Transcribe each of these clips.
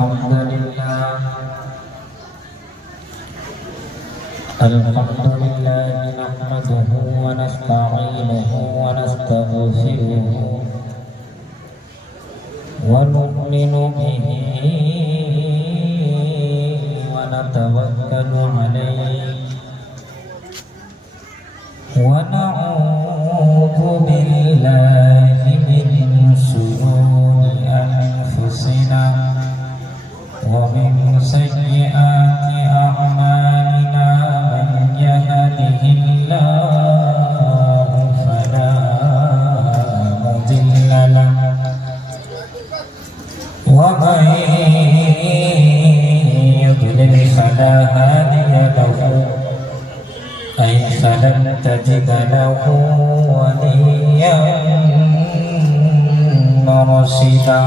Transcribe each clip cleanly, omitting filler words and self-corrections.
الحمد لله نحمده ونستعينه ونستغفره ونؤمن به ونتوكل عليه ونعوذ بالله من شرور أنفسنا ومن سيئات أعمالنا من يهده الله فلا مضل له ومن يضلل فلا هادي له أي فلن تجد له وليا مرشدا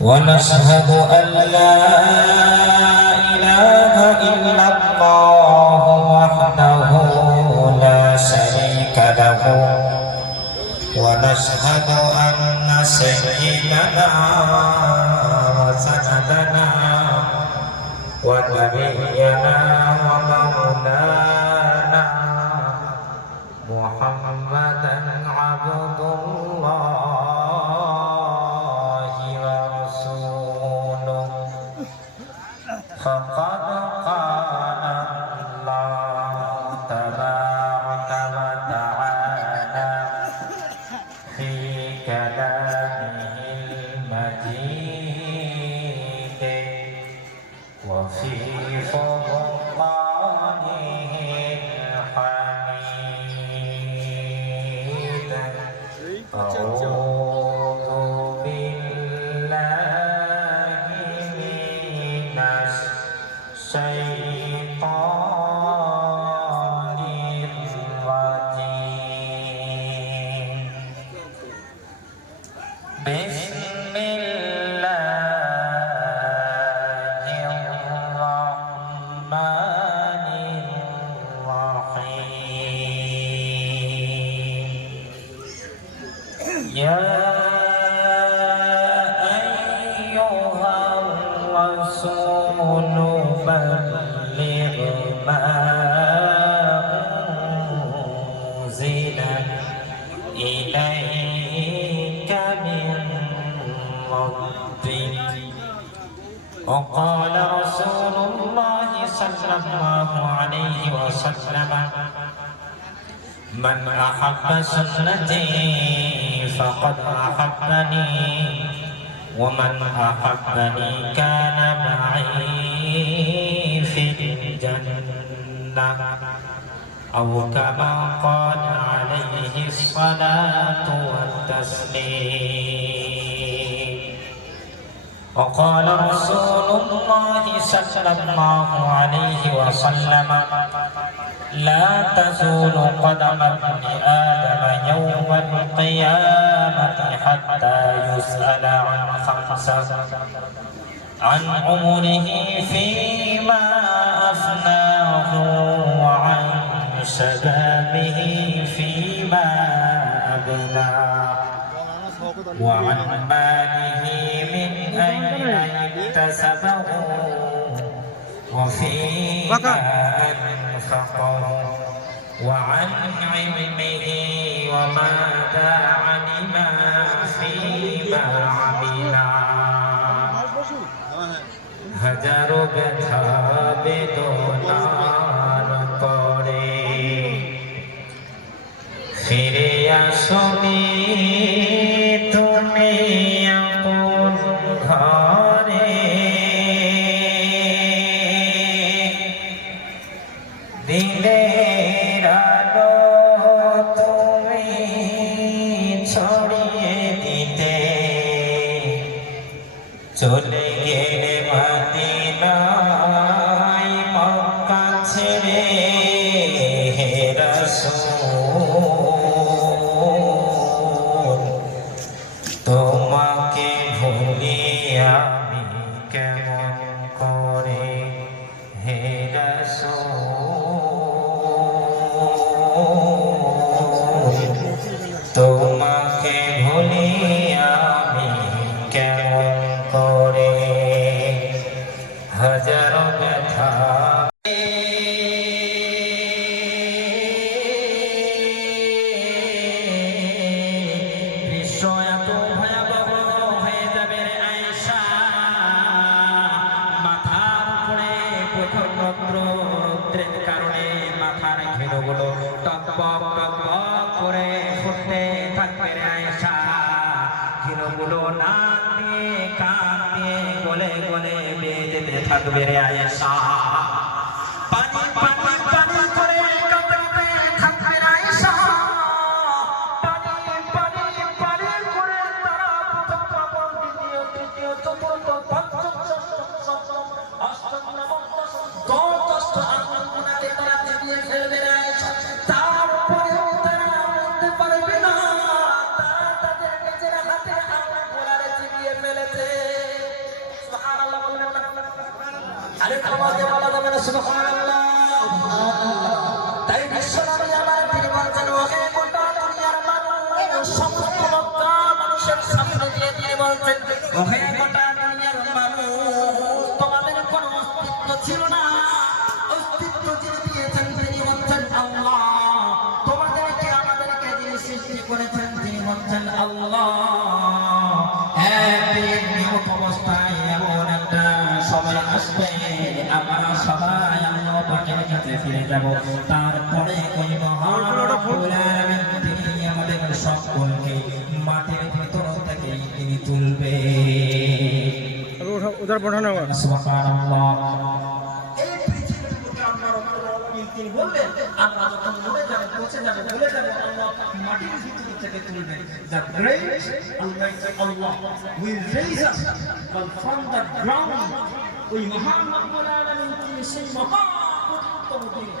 ونشهد أن لا إله إلا الله وحده لا شريك له ونشهد أن سيدنا وسندنا ونبينا ومولانا محمدا عبد الله ورسوله فقد قال الله تبارك وتعالى في كلامه المجيد وفي فرقانه الحميد أعوذ بالله من الشيطان الرجيم بسم الله الرحمن الرحيم يا أيها الرسول بلغ ما أنزل إليك من ربك وقال رسول الله صلى الله عليه وسلم من أحب سنتي فقد أحبني ومن أحبني كان معي في الجنة أو كما قال عليه الصلاة والتسليم وقال رسول الله صلى الله عليه وسلم لا تزول قدم ابن آدم يوم القيامة حتى يسأل عن خمسة عن عمره فيما أفناه وعن شبابه فيما أبلاه وعن ماله من أين اكتسبه وفيما أنفقه وعن علمه وماذا علم فيما عمل হাজার ব্যথা বেদনার পরে ফিরে আসনি তুমি আপন ঘরে দিলের আলো তুমি ছড়িয়ে দিতে চলে গেলে মদিনায় মক্কা ছেড়ে হে রাসূল তোমাকে ভুলি আমি কেমন করে হে রাসূল তোমাকে ভুলি আমি হাজারো ব্যথা বিশ্ব এত ভয়াবহ হয়ে যাবে রে আয়েশা, মাথার উপরে প্রখর রৌদ্রের কারণে মাথার ঘিলুগুলো টকবক টকবক করে ফুটতে থাকবে রে আয়েশা। ঘিলুগুলো নাক দিয়ে কান দিয়ে গলে গলে বেয়ে যেতে থাকবে রে আয়েশা। পানি পানি পানি করে কাঁদতে থাকবে রে আয়েশা। পানি পানি পানি করে তারা প্রথম পাগল, দ্বিতীয় তৃতীয় চতুর্থ পঞ্চম ষষ্ঠ সপ্তম অষ্টম নবম দশম 10 আঙ্গুলগুলোকে তারা চিবিয়ে ফেলবে রে আয়েশা। তারপরেও তারা বলতে পারবে না তারা তাদের নিজের হাতে আঙ্গুলগুলোকে চিবিয়ে ফেলেছে। সুবহানাল্লাহ বলবেন না? আরে আওয়াজে বলা যাবে না সুবহানাল্লাহ। তাই বিশ্বনবী আমার তিনি বলছেন, ওহে গোটা দুনিয়ার মানুষ, সমস্ত মক্কা মানুষের সামনে দিয়ে তিনি বলছেন, ওহে গোটা দুনিয়ার মানুষ, তোমাদের কোনো অস্তিত্ব ছিল না, অস্তিত্ব যিনি দিয়েছেন তিনি হচ্ছেন আল্লাহ। তোমাদেরকে আমাদেরকে যিনি সৃষ্টি করেছেন তিনি হচ্ছেন আল্লাহ। একদিন নিয়ত অবস্থায় এমন একটা সময় আসবে, আমরা সবাই আল্লাহ পাকের কাছে ফিরে যাব। তারপরে ওই মহান রব্বুল আলামিন তিনি আমাদের সকলকে মাটির ভিতর থেকে তিনি তুলবে। उधर बढ़ाना होगा। সুবহানাল্লাহ। এই পৃথিবীর বুকে আল্লাহ রব্বুল আলামিন তিনি বললেন, আমরা যখন মরে যাব, পচে যাব, ভুলে যাব, আল্লাহ পাক মাটির ভিতর থেকে তুলবেন। The great Almighty Allah will raise us from the ground. ওই মহান রব্বুল আলামিন তিনি সেই মহান কঠিনতম দিনে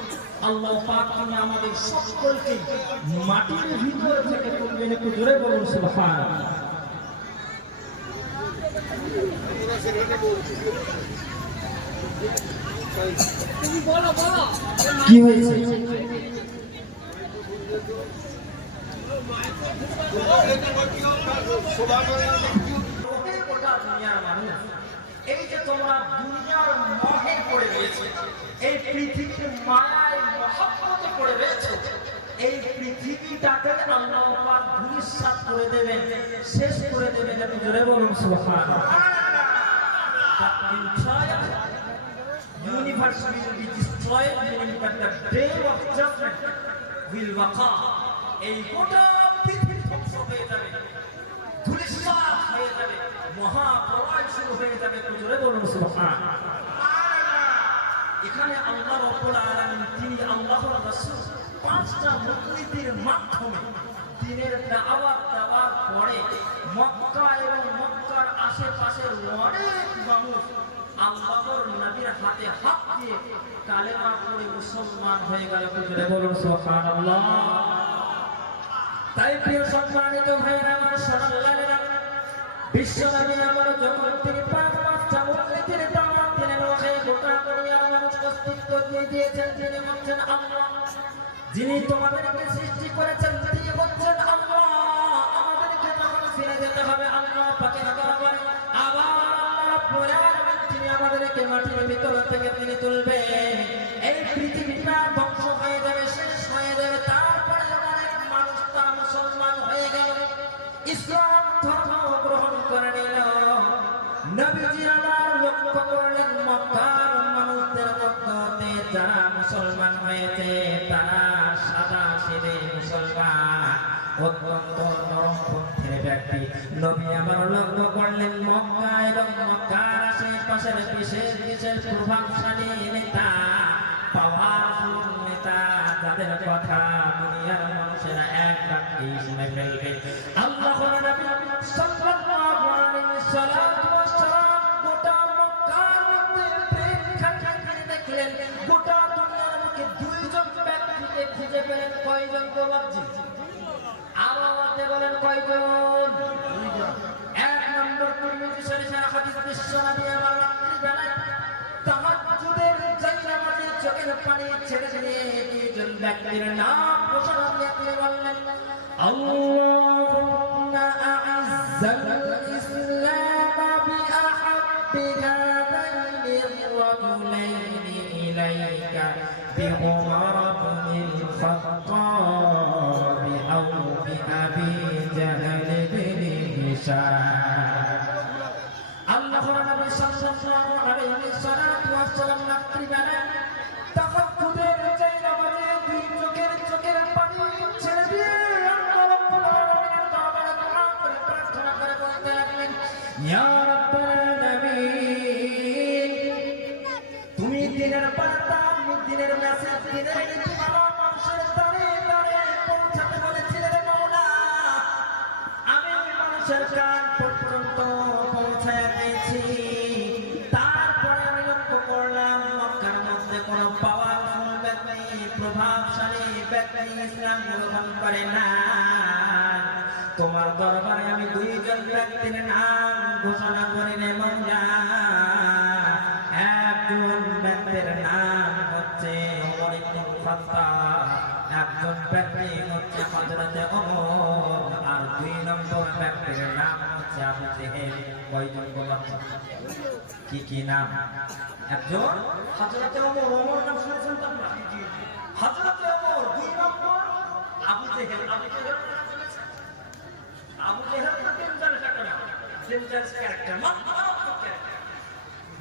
আল্লাহ পাক তিনি আমাদের সকলকে মাটির ভিতর থেকে তুলবেন। একটু জোরে বলুন সুবহানাল্লাহ। কি হয়েছে? এই যে তোমরা দুনিয়ার মোহে পড়ে রয়েছে, এই পৃথিবীর মায়ায় মহব্বতে পড়ে রয়েছে, এই পৃথিবীটাকে আল্লাহ পাক ধূলিসাৎ করে দেবেন, শেষ করে দেবেন। আপনি জোরে বলুন সুবহানাল্লাহ। The entire universe will be destroyed, meaning that the day of judgment will waqa. এই গোটা পৃথিবী ধ্বংস হয়ে যাবে, ধূলিসাৎ হয়ে যাবে, মহাপ্রলয় শুরু হয়ে যাবে। জোরে বলুন সুবহানাল্লাহ। এখানে আল্লাহ রাব্বুল আলামিন তিনি আল্লাহর রাসূল 5টা মূর্তির মাধ্যমে দিনের দাওয়াত দেওয়ার পরে মক্কা এবং মক্কার আশেপাশের অনেক মানুষ আল্লাহর নবীর হাতে হাত দিয়ে কালেমা পড়ে মুসলমান হয়ে গেল। জোরে বলুন সুবহানাল্লাহ। তাই প্রিয় সম্মানিত ভাইরা আমার, সোনাল্লাহেরা, বিশ্বনবী আমার যখন তিনি 5টা মূর্তির দাওয়াত দিলেন, ওহে গোটা দুনিয়ার মানুষ অস্তিত্ব দিয়ে দিয়েছেন, তিনি হচ্ছেন আল্লাহ। যিনি তোমাদেরকে সৃষ্টি করেছেন তিনি হচ্ছেন আল্লাহ। আমাদেরকে যখন ফিরে যেতে হবে আল্লাহ পাকের দরবারে, আবার আল্লাহ রাব্বুল আলামিন তিনি আমাদেরকে মাটির ভিতর থেকে তিনি তুলবে। এই পৃথিবীটা ধ্বংস হয়ে যাবে, শেষ হয়ে যাবে। তারপরে অনেক মানুষ তা মুসলমান হয়ে গেল, ইসলাম ধর্ম গ্রহণ করে নিল। নবীজি আবার লক্ষ্য করলেন মক্কার মানুষদের মধ্যে যারা মুসলমান হয়েছে তারা সাদা সিধে মুসলমান, অত্যন্ত নরমপন্থীর ব্যক্তি। নবী আবার লক্ষ্য করলেন মক্কা এবং মক্কার আশেপাশের বিশেষ বিশেষ প্রভাবশালী নেতা, পাওয়ারফুল নেতা, যাদের কথা দুনিয়ার মানুষেরা এক বাক্যে শুনে ফেলবে। আল্লাহর নবী সাল্লাল্লাহু আলাইহি ওয়াসাল্লাম গোটা মক্কার মধ্যে প্রেক্ষাপট দেখলেন, গোটা দুনিয়ার মুখে 2জন ব্যক্তিকে খুঁজে পেলেন। কয়জন গো বাবজি? আওয়াজে বলেন কয়জন? 1 নম্বর তিরমিজি শরীফের হাদিস, বিশ্বনবী আমার রাত্রিবেলায় তাহাজ্জুদের জায়নামাজে চোখের পানি ছেড়ে দিয়ে 2জন ব্যক্তির নাম ঘোষণা দিয়ে বললেন, আল্লাহুম্মা আ'ইজ্জাল ইসলাম বিআহাব্বি হাযাইনি ইলাইকা বিউমর বিল খাত্তাব আও বিআবি জাহল বিন হিশাম। আল্লাহর নবী সাল্লাল্লাহু আলাইহি ওয়াসাল্লাম রাত্রিবেলা তাহাজ্জুদের চাই নামাজে দুই চোখের পানি ছেড়ে দিয়ে আল্লাহ রাব্বুল আলামিনের দরবারে দোয়া করে প্রার্থনা করে বলতে লাগলেন, ইয়া রাব্বাল আলামিন, তুমি দিনের বার্তা, দিনের মেসেজ, দিনের নীতিমালা মানুষের দ্বারে দ্বারে পৌঁছাতে বলেছিলে রে মাওলা। আমি মানুষের কান পর্যন্ত পৌঁছায় দিয়েছি। তারপরে আমি লক্ষ্য করলাম মক্কার মধ্যে কোনো পাওয়ারফুল ব্যক্তি, প্রভাবশালী ব্যক্তি ইসলাম গ্রহণ করে না। তোমার দরবারে আমি দুইজন ব্যক্তির নাম ঘোষণা করি রে মাওলা। একজন ব্যক্তির নাম হচ্ছে ওমর ইবনে খাত্তাব, একজন ব্যক্তি হচ্ছে হযরত ওমর, আর দুই নম্বর ব্যক্তির নাম হচ্ছে আবু জেহেল। কয়জন বলা? কি নাম? একজন হযরত ওমর, ওমর নাম শুনেছেন তো আপনারা? হযরত ওমর, দুই নম্বর আবু জেহেল। আবু জেহেল তো ডেঞ্জারাস একটা নাম, ডেঞ্জারাস ক্যারেক্টার,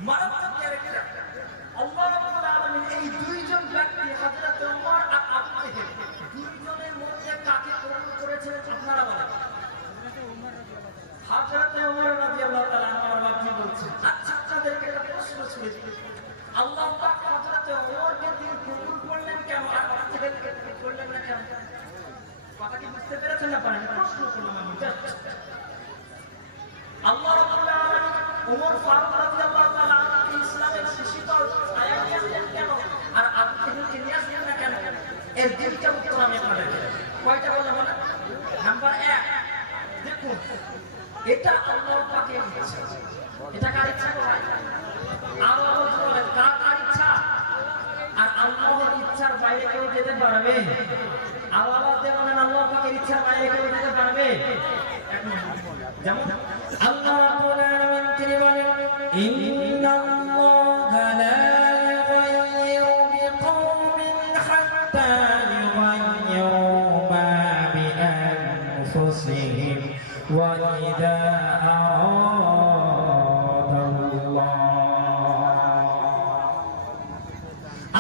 মারাত্মক ক্যারেক্টার। আল্লাহ রাব্বুল আলামিন এই দুইজন ব্যক্তি হযরত ওমর আর আবু জেহেল, দুইজনের মধ্যে কাকে কবুল করেছিলেন আপনারা বলেন? হযরত ওমর রাদিয়াল্লাহু তাআলা আমার বাপজি বলছেন। আচ্ছা, আপনাদেরকে একটা প্রশ্ন ছুড়ে দিই, আল্লাহ পাক হযরত ওমরকে তিনি কবুল করলেন কেন আর আবু জেহেলকে কবুল করলেন না কেন? কথা কি বুঝতে পেরেছেন না পারেন? প্রশ্ন করলাম আমি। আল্লাহ রাব্বুল আলামিন ওমর ফারুক রাদিয়াল্লাহু তাআলা ইসলামের শিশিতল ছায়া দিয়েছেন কেন আর আবু জেহেলকে নিয়ে আসলেন না কেন? এর দুইটা উত্তর আমি আপনাদেরকে দেব। কয়টা বললাম না? নাম্বার 1, দেখুন, এটা আল্লাহর পাকের ইচ্ছা। এটা কার ইচ্ছা ভাই? আল্লাহ বলেন কার ইচ্ছা? আর আল্লাহর ইচ্ছার বাইরে কেউ যেতে পারবে? আওয়াজ দিয়ে বলেন আল্লাহ পাকের ইচ্ছার বাইরে কেউ যেতে পারবে? যেমন আল্লাহ রাব্বুল আলামিন তিনি বলেন, ইন্নাল্লাহা লা ইউগাইয়িরু বিকওমিন হাত্তা ইউগাইয়িরু মা বিআনফুসিহিম ওয়া ইযা আরাদাল্লাহ।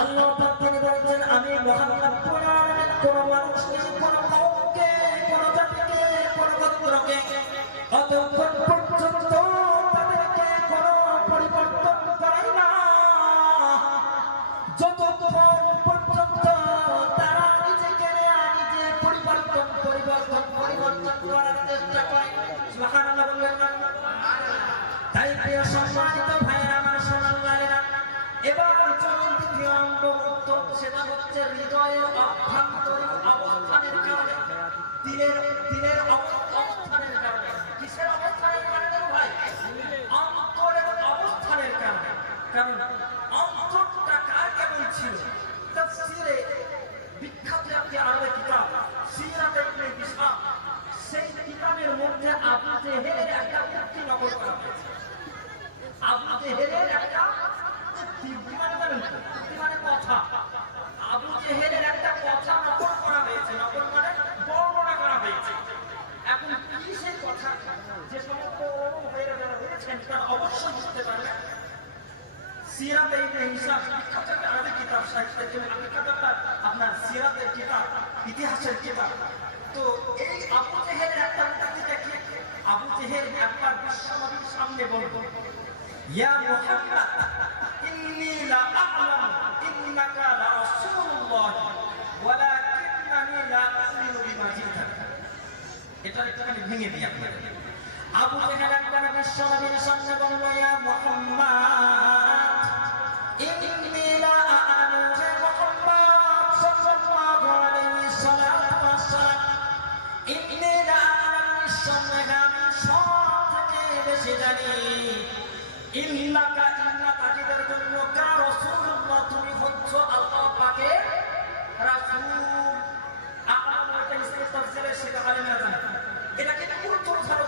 আল্লাহ পাক তিনি বলেন, আমি মহান রব্বুল আলামিন কোন মানুষকে, কোন কওমকে, কোন জাতিকে, কোন গোত্রকে অতক্ষণ পর্যন্ত তাদেরকে কোনো পরিবর্তন করাই না যতক্ষণ পর্যন্ত তারা নিজেকে নিজে পরিবর্তন করার চেষ্টা করে। সুবহানাল্লাহ বলবেন না? তাই প্রিয় সম্মানিত ভাইরা আমার, সোনাল্লাহেরা, এবার চলুন দ্বিতীয় অঙ্গ উত্তর, সেটা হচ্ছে হৃদয়ের অভ্যন্তরীণ অবস্থানের কারণে, দিলের অবস্থানের কারণে। কিসের অবস্থানের কারণে ভাই? অন্তরের অবস্থানের কারণে। কারণ অন্তরটা কার কেমন ছিল? তাফসীরে বিখ্যাত একটি আরবি কিতাব সিরাত ইবনে হিশাম, সেই কিতাবের মধ্যে আবু জেহেলের একটা উক্তি নকল করা হয়েছে। আবু জেহেলের একটা উক্তি মানে কথা, আবু জেহেলের একটা কথা নকল করা হয়েছে। নকল মানে বর্ণনা করা হয়েছে। এখন কি সেই কথা? যে সমস্ত ভাইরা যারা রয়েছেন তারা অবশ্যই বুঝতে পারবে। সিরাত ইবনে হিশাম বিখ্যাত একটা আরবি কিতাব, সাহিত্যের জন্য বিখ্যাত একটা আপনার সিরাতের কিতাব, ইতিহাসের কিতাব। তো এই আবু জেহেলের একটা উক্তি দেখে আবু জেহেল একবার বিশ্বনবীর সামনে বলল, ইয়া মুহাম্মদ, ইন্নী লা আ'লাম ইন্নাকা লা রাসূলুল্লাহ ওয়ালাকিন্নানি লা আ'মিনু বিমা জি'তা। এটা একটুখানি ভেঙে দিই আপনাদের। আবু জেহেল একবার বিশ্বনবীর সামনে বলল, ইয়া মুহাম্মদ, ইন্নী লা আ'লামু, হে মুহাম্মদ সাল্লাল্লাহু আলাইহি ওয়াসাল্লাম, ইন্নী লা আ'লামু, নিঃসন্দেহে আমি সব থেকে বেশি জানি, ইন্নাকা তাজিদের জন্য কা রাসূলুল্লাহ, তুমি হচ্ছ আল্লাহ পাকের রাসূল। আপনারা এটা ইসলামের তাফসীরে সেটা আলেমরা জানেন। এটাকে পুরো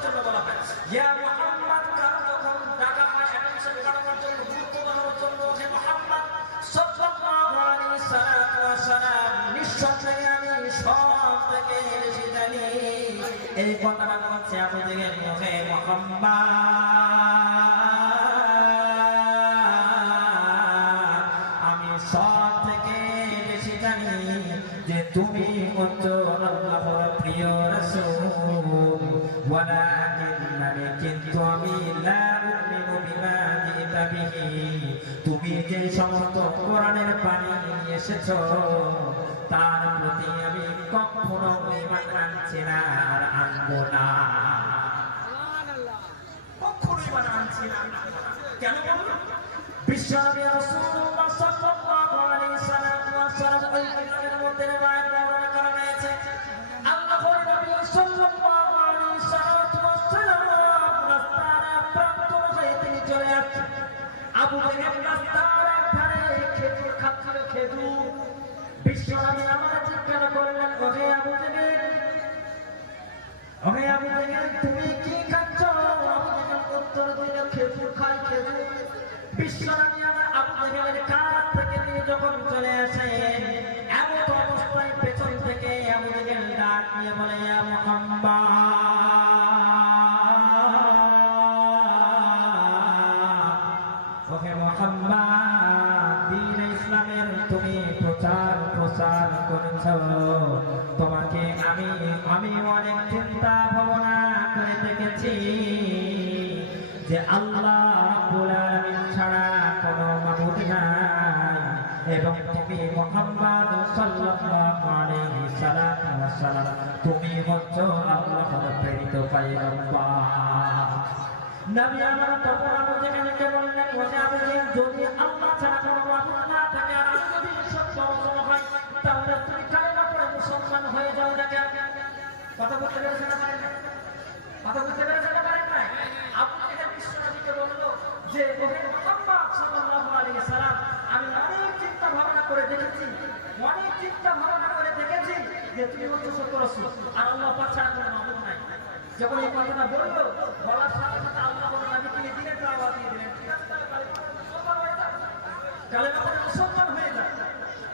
জন্য বলা হয়। ইয়া মুহাম্মদ, কারো যখন ডাকা হয় অ্যাটেনশন করানোর এই কথাটা বলছে আবু জেহেল ওহে মুহাম্মদ আমি সব থেকে বেশি জানি যে তুমি হচ্ছ আল্লাহর প্রিয় রাসূল ওয়ালাকিন্নানি কিন্তু আমি লা উমিনু বিমা জিতা বিহি তুমি যে সমস্ত কোরআনের বাণী নিয়ে এসেছো তার প্রতি আমি কখনো ঈমান আনছি না আর আনবো না কখনো ঈমান আনছি না কেন বলুন বিশ্বনবী রাসূলুল্লাহ সাল্লাল্লাহু আলাইহি ওয়াসাল্লাম ওই কিতাবের মধ্যে রওয়ায়াত বর্ণনা করা হয়েছে আল্লাহর নবী সাল্লাল্লাহু আলাইহি ওয়াসাল্লাম রাস্তার প্রান্তর হয়ে তিনি চলে আসছেন আবু জেহেল রাস্তার ধারে খেজুর খাচ্ছিল খেজুর বিশ্বনবী আমার জিজ্ঞাসা করলেন ওহে আবু জেহেল তুমি কি খাচ্ছ আবু জেহেল উত্তর দিল খেজুর খাই খেজুর বিশ্বনবী আমার আবু জেহেলের কাছ থেকে তিনি যখন চলে আসেন এমন অবস্থায় পেছন থেকে আবু জেহেল ডাক দিয়ে বলে ইয়া মুহাম্মদ ওহে মুহাম্মদ দ্বীন ইসলামের তুমি প্রচার করেছ তোমাকে আমি অনেক চিন্তা ভাবনা করে দেখেছি যে আল্লাহ রাব্বুল আলামিন ছাড়া কোনো মাবুদ নাই এবং তুমি মুহাম্মদ সাল্লাল্লাহু আলাইহি ওয়াসাল্লাম তুমি হচ্ছ আল্লাহর প্রেরিত পয়গম্বর নবী আমার তখন আবু জেহেলকে বললেন ওহে আবু জেহেল যদি আল্লাহ ছাড়া কোনো মাবুদ না থাকে আর আমি যদি সত্য রসূল হই তাহলে তুমি কালেমা পড়ে মুসলমান হয়ে যাও না কেন কথা বলতে পেরেছেন না পারেন কথা বলতে পেরেছেন না পারেন না আবু জেহেল বিশ্বনবীকে বলল যে ওহে মুহাম্মদ সাল্লাল্লাহু আলাইহি সাল্লাম আমি অনেক চিন্তা ভাবনা করে দেখেছি যে তুমি হচ্ছে সত্য রাসূল আর আল্লাহ পাক ছাড়া কোনো মাবুদ নাই যখন এই কথাটা বলল বলার সাথে সাথে আল্লাহ বললেন নবীকে দিনের দাওয়াত দিয়ে দিলেন ঠিক আছে কালেমা পড়ে মুসলমান হয়ে যায়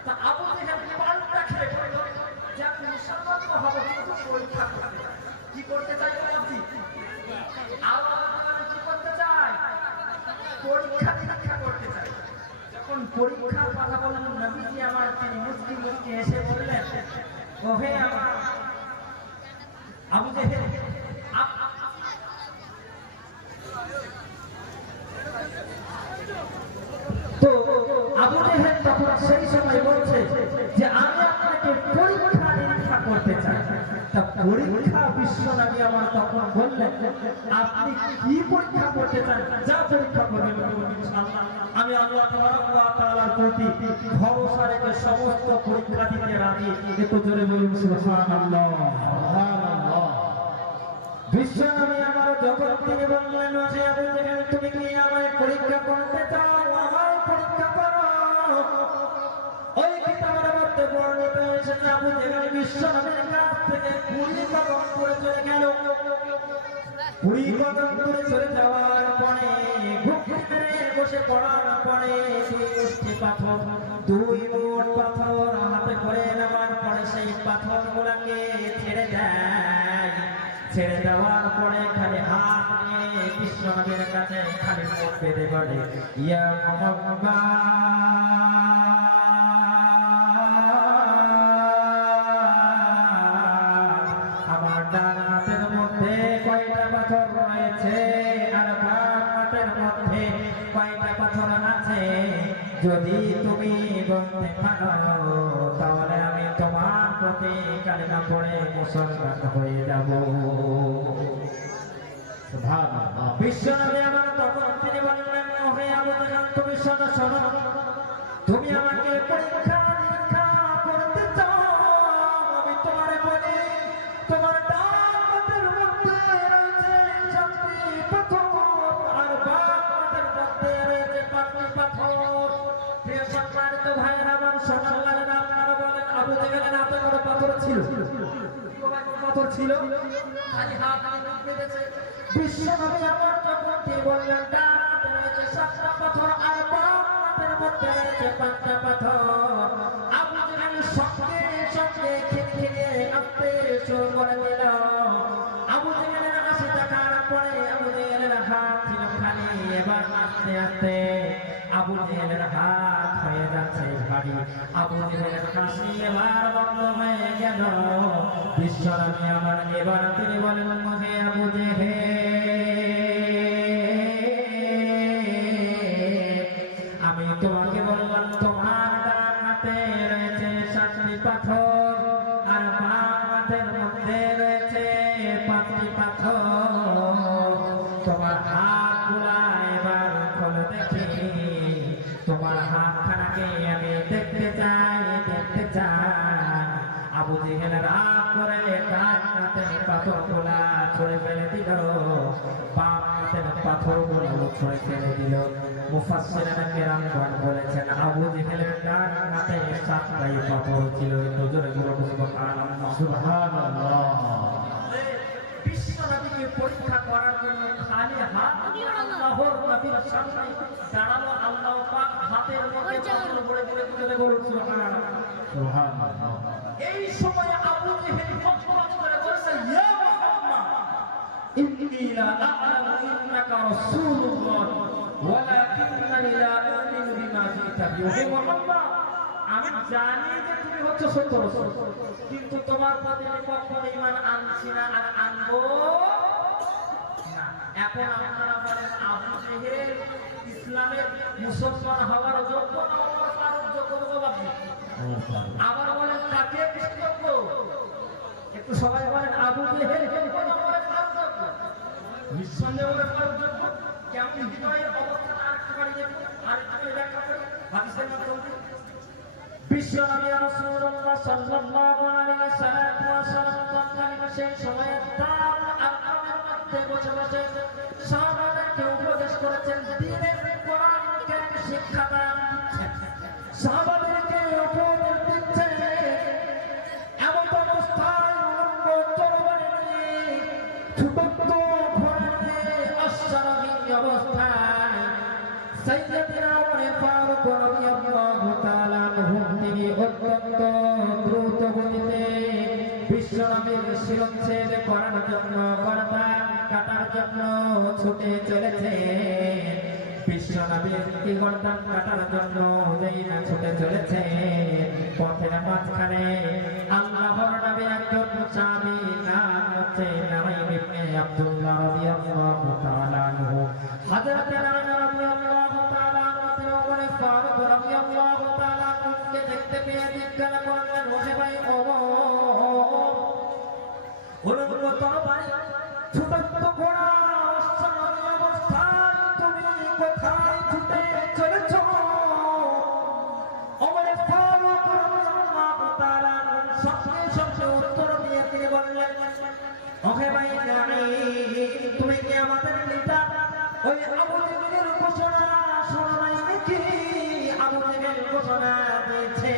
তা আবু জেহেল পাল্টা খেয়ে পড়ল যে আপনি মুসলমান তো হবে কিন্তু পরীক্ষা করতে কি করতে চাই আপনি আল্লাহ কি করতে চায় পরীক্ষা করতে চায় যখন পরীক্ষার কথা বললেন নবীজি আমার তিনি মুসলিম এসে বললেন ওহে আমার আবু জেহেল তো আবু জেহেল তখন সেই সময় বলছে যে আমি আপনাকে পরীক্ষা করতে চাই তা পরীক্ষা বিশ্বনবী আমার তখন বললেন আপনি কি পরীক্ষা করতে চান যা পরীক্ষা করবেন ইনশাআল্লাহ আমি আল্লাহ তাআলার প্রতি ভরসা রেখে সমস্ত পরীক্ষা দিতে রাজি একটু জোরে বলুন সুবহানাল্লাহ সুবহানাল্লাহ বিশ্বনবী আমার যখন তিনি বললেন যে আবু জেহেল তুমি কি আমায় পরীক্ষা করতে চাও আমায় পরীক্ষা করো ওই কিতাবের মধ্যে বর্ণিত হয়েছে যে আবু জেহেল বিশ্বনবীর কাছ থেকে 20 কদম করে চলে গেল 20 কদম করে চলে যাওয়ার পরে ঘুরে বসে পড়ার পরে দুই মোট পাথর হাতে করে নেওয়ার পরে সেই পাথরগুলোকে ছেড়ে দেওয়ার পরে খালি হাত নিয়ে বিশ্বনবীর কাছে খালি মুখ বেঁধে বলে ইয়া মুহাম্মদ আমার ডান হাতের মধ্যে কয়টা পাথর রয়েছে আর বাম হাতের মধ্যে কয়টা পাথর আছে যদি তুমি বলতে পারো তাহলে আমি তোমার প্রতি কালিমা পড়ে মুসলমান হয়ে যাব সুবহানাল্লাহ বিশ্বনবী আমার তখন তিনি বললেন ওহে আবু জেহেল তুমি শোনো তুমি আমাকে পরীক্ষা করতে চাও আমি তোমারে বলি তোমার ডান হাতের মধ্যে রয়েছে 7টি পাথর আর বাম হাতের মধ্যে রয়েছে 5টি পাথর প্রিয় সম্মানিত ভাইরা আমার সোনার আপনারা বলেন আবু জেহেলের হাতে কোনো পাথর ছিল পাথর ছিল খালি হাত বেঁধেছে বিশ্বনবী আমার যখন তিনি বললেন ডান হাতে রয়েছে 7টা পাথর আর বাম হাতের মধ্যে রয়েছে 5টা পাথর আবু জেহেল সঙ্গে খেলে আস্তে শুরু করে দিল আস্তে আস্তে আবু জেহেলের হাত হয়ে যাচ্ছে ভারী। আবু জেহেলের হাসি এবার বন্ধ হয়ে গেল। বিশ্বনবী আমার এবার তিনি বলেন, হে আবু জেহেল, আমি তোমাকে বললাম তোমার ডান হাতে রয়েছে 7টি পাথর আর বাম হাতের মধ্যে রয়েছে 5টি পাথর। তোমার হাতগুলা এবার খোলো দেখি, তোমার হাতখানাকে আমি দেখতে চাই। আবু জেহেল রাগ করে ডান হাতের পাথরগুলা ছুঁড়ে ফেলে দিল, বাম হাতের পাথরগুলো ছুঁড়ে ফেলে দিল। মুফাসসিরিনে কেরামগণ বলেছেন আবু জেহেলের ডান হাতে 7টাই পাথর ছিল। একটু জোরে বলুন সুবহানাল্লাহ। সুবহানাল্লাহ। বিশ্বনবীকে পরীক্ষা করার জন্য খালি হাত আল্লাহর নবীর সামনে দাঁড়ালো। আল্লাহ পাক হাতের মধ্যে পাথর ভরে দিলে, জোরে বলুন সুবহানাল্লাহ। সুবহানাল্লাহ। এই সময় আবু জেহেল ফতোয়া করে বলছে, ইয়া মুহাম্মদ, ইন্নী লা আ'লামু ইন্নাকা রাসূলুল্লাহ ওয়ালাকিন্নানি লা উমিনু বিমা জি'তা বিহি। হে মুহাম্মদ, আমি জানি যে তুমি হচ্ছে সত্য রাসূল, কিন্তু তোমার প্রতি আমি কখনো ঈমান আনছি না আর আনবো না। এখন আপনারা বলেন আবু জেহেল ইসলামের মুসলমান হওয়ার যোগ্য না ওমর ফারুক যোগ্য? আবার বলেন কাকে যোগ্য? একটু সবাই বলেন আবু জেহেল যোগ্য না ওমর ফারুক যোগ্য? নিঃসন্দেহে ওমর ফারুক যোগ্য। কেমন হৃদয়ের অবস্থাটা আরেকটু বাড়িয়ে আরেকটু ব্যাখ্যা করি হাদিসের মাধ্যমে। বিশ্বনবী রাসূলুল্লাহ সাল্লাল্লাহু আলাইহি ওয়াসাল্লাম তৎকালীন সেই সময়ে দারুল আরকামের মধ্যে বসে বসে সাহাবাদেরকে উপদেশ করেছেন, দ্বীনের কোরআন কারীম শিক্ষা দান দিচ্ছেন, সাহাবাদেরকে উপদেশ দিচ্ছেন। এমন অবস্থায় উলঙ্গ তরবারি নিয়ে ছোট্ট ঘোড়া নিয়ে অশ্বারোহী অবস্থায় সাইয়্যিদনা ওমর ফারুক রাদিয়াল্লাহু তাআলা আনহু তিনি অত্যন্ত দ্রুত গতিতে বিশ্বনবীর শিরচ্ছেদ করার জন্য, গর্দান কাটার জন্য ছুটে চলেছে। বিশ্বনবীর গর্দান কাটার জন্য যেই না ছুটে চলেছে, পথের মাঝখানে আল্লাহর নবী একজন সাহাবী, নাম হচ্ছে নাঈম ইবনে আব্দুল্লাহ রাদিয়াল্লাহু তাআলা আনহু। হযরত নাঈম রাদিয়াল্লাহু তাআলা আনহু ওমর ফারুক রাদিয়াল্লাহু তাআলা আনহুকে দেখতে পেয়ে জিজ্ঞাসা করলেন, ওহে ভাই ওমর, উলঙ্গ তরবারি ছোট্ট ঘোড়া অশ্বারোহী অবস্থায় তুমি কোথায় ছুটে চলেছ? ওমর ফারুক রাদিয়াল্লাহু তাআলা সঙ্গে সঙ্গে উত্তর দিয়ে তিনি বললেন, ওহে ভাই নাঈম, তুমি কি আমাদের নেতা ওই আবু জেহেলের ঘোষণা শোনো নাই নাকি? আবু জেহেল ঘোষণা দিয়েছে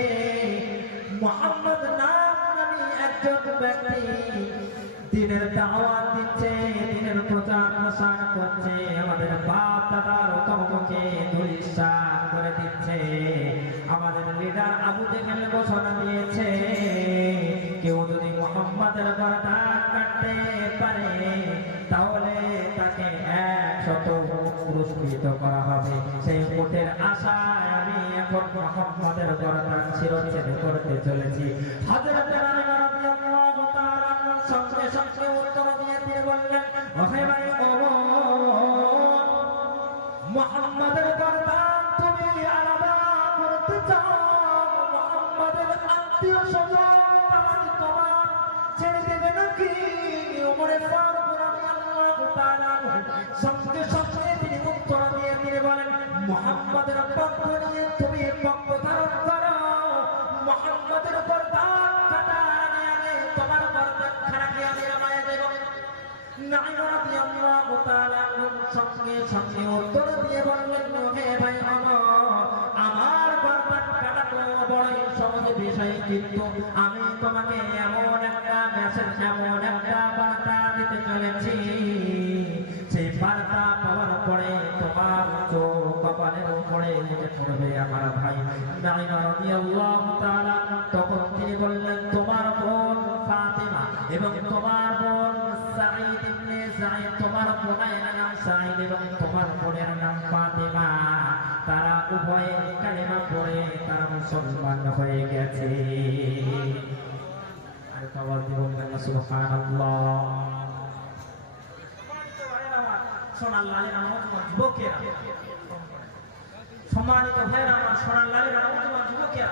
মুহাম্মদ নামী একজন ব্যক্তি দ্বীনের দাওয়াত দিচ্ছে, দ্বীনের প্রচার প্রসার করছে, আমাদের বাপ দাদার কর্মকে ধূলিসাৎ করে দিচ্ছে। আমাদের লিডার আবু জেহেল ঘোষণা দিয়েছে, কেউ যদি মুহাম্মাদের গর্দান কাটতে পারে তাহলে তাকে 100 পুরস্কৃত করা হবে। সেই উটের আশায় আমি এখন মুহাম্মাদের গর্দান শিরচ্ছেদ করতে চলেছি। হযরত আলী রাদিয়াল্লাহু তাআলা সঙ্গে সঙ্গে উত্তর দিয়ে তিনি বললেন, ওহে ভাই ওমর, মুহাম্মাদের গর্দান তুমি আলাদা করতে চাও? মুহাম্মাদের আত্মীয় স্বজন তোমার ছেড়ে দেবে নাকি? ওমর ফারুক রাদিয়াল্লাহু তাআলা সঙ্গে সঙ্গে তিনি উত্তর দিয়ে তিনি বলেন, মুহাম্মাদের পক্ষ নিয়ে তুমি পক্ষ ধারণ করো। মুহাম্মাদের গর্দান কাটার আগে তোমার গর্দান খানাকে আমি নামায়ে দেব। নাঈম রাদিয়াল্লাহু তাআলা সঙ্গে সঙ্গে উত্তর দিয়ে বললেন, হে ভাই আমার গর্দান কাটা তো বড়ই সহজ বিষয়, কিন্তু আমি তোমাকে এমন একটা মেসেজ, এমন একটা বার্তা দিতে চলেছি, সেই বার্তা পাওয়ার পরে তোমার চোখ কপালের উপরে এসে পড়বে আমার ভাই নাইমা রাদিয়াল্লাহু তাআলা। তখন তিনি বললেন, তোমার বোন ফাতিমা এবং তোমার বোন সাঈদ ইবনে যায়েদ, তোমার বোনের নাম সাঈদ এবং তোমার বোনের নাম ফাতিমা, তারা উভয়ে কালেমা পড়ে তারা মুসলমান হয়ে গেছে। আর আওয়াজ দিয়ে বলবেন না সুবহানাল্লাহ। সোনার লালের আমার যুবকেরা, সম্মানিত ভাইরা আমার, সোনার লালের আমার যুবকেরা,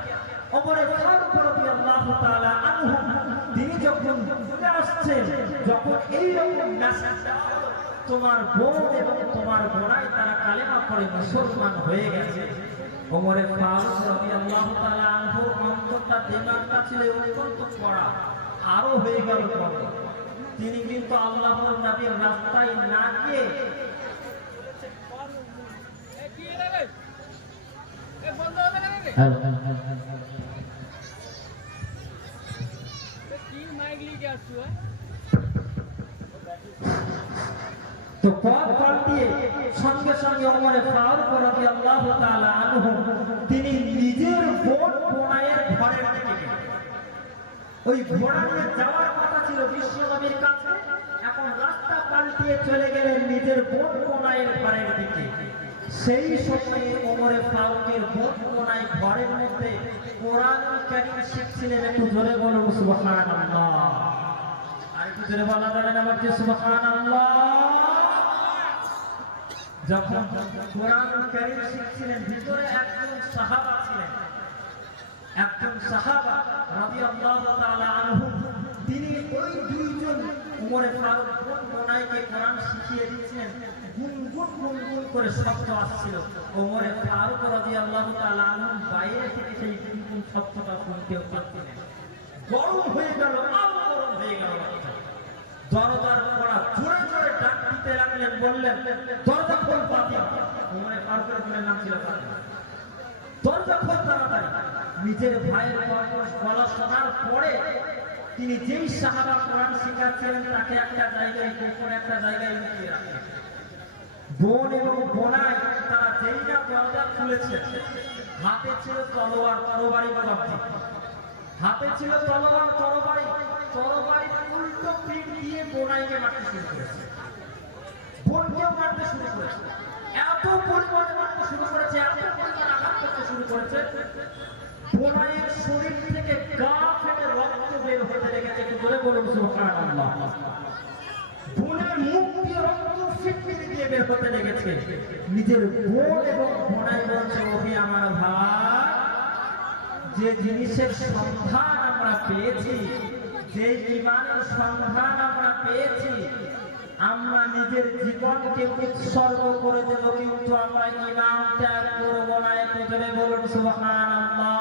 ওমরে ফারুক রাদিয়াল্লাহু তাআলা আনহু তিনি যখন চলে আসছেন, যখন এই রকম মেসেজ তোমার বোন এবং তোমার বোনাই তারা কালেমা পড়ে মুসলমান হয়ে গেছে, ওমরে ফারুক রাদিয়াল্লাহু তাআলা আনহু অন্তরটা দিমাগটা ছিল অত্যন্ত কড়া, আরো হয়ে গেল কত। তিনি কিন্তু আল্লাহর নবীর রাস্তায় না গিয়ে তো পথ পাল্টিয়ে সঙ্গে সঙ্গে ওমরে ফারুক রাদিয়াল্লাহু তাআলা আনহু তিনি নিজের বোন বোনাইয়ের ঘরের দিকে গেলেন। ওই ঘোড়া নিয়ে যাওয়ার কথা ছিল বিশ্ব নবীর কাছে, এখন রাস্তা পাল্টিয়ে চলে গেলেন নিজের বোন বোনাইয়ের ঘরের দিকে। সেই সময়ে ওমরে ফারুকের বোন বোনাই ঘরের মধ্যে কোরআন কারীম শিখছিলেন। একটু জোরে বলুন সুবহানাল্লাহ। আর একটু জোরে বলা যাবে না বাকি সুবহানাল্লাহ। যখন কোরআন কারীম শিখছিলেন, ভিতরে একজন সাহাবা ছিলেন, একজন সাহাবা রাদিয়াল্লাহু তাআলা আনহু, তিনি ওই দুইজন ওমরে ফারুক বোন বোনাইকে কোরআন শিখিয়ে দিচ্ছেন। গুনগুন গুনগুন করে শব্দ আসছিল, ওমরে ফারুক রাদিয়াল্লাহু তাআলা আনহু বাইরে থেকে সেই গুনগুন শব্দটা শুনতে পাচ্ছিলেন। গরম হয়ে গেল, আরো গরম হয়ে গেল। দরজার কড়া জোরে জোরে ডাক দিতে লাগলেন, বললেন, দরজা খোল ফাতিমা। ওমরে ফারুকের বোনের নাম ছিল ফাতিমা। দরজা খোল তাড়াতাড়ি। নিজের ভাইয়ের গলা শোনার পরে তিনি যেই সাহাবা কোরআন শিখাচ্ছিলেন তাকে একটা জায়গায়, গোপন একটা জায়গায় লুকিয়ে রাখলেন। বোন এবং বোনাই তারা যেই না দরজা খুলেছে, হাতে ছিল তলোয়ার, তরবারি বাবাজি, হাতে ছিল তলোয়ার, তরবারি, তরবারি উল্টো পিঠ দিয়ে বোনাইকে মারতে শুরু করেছে, বোনকেও মারতে শুরু করেছে। এত পরিমাণে মারতে শুরু করেছে, এত পরিমাণে আঘাত করতে শুরু করেছে, বোনাইয়ের শরীর থেকে গা ফেটে রক্ত বের হতে লেগেছে। একটু জোরে বলুন সুবহানাল্লাহ। বোনের মুখ দিয়ে রক্ত ফিটফিট দিয়ে বের হতে লেগেছে। নিজের বোন এবং বোনাই বলছে, ওহি আমার ভাই, যে জিনিসের সন্ধান আমরা পেয়েছি, যে ঈমানের সন্ধান আমরা পেয়েছি, আমরা নিজের জীবনকে উৎসর্গ করে দেব, কিন্তু আমরা ঈমান ত্যাগ করব না। একটু জোরে বলুন সুবহানাল্লাহ।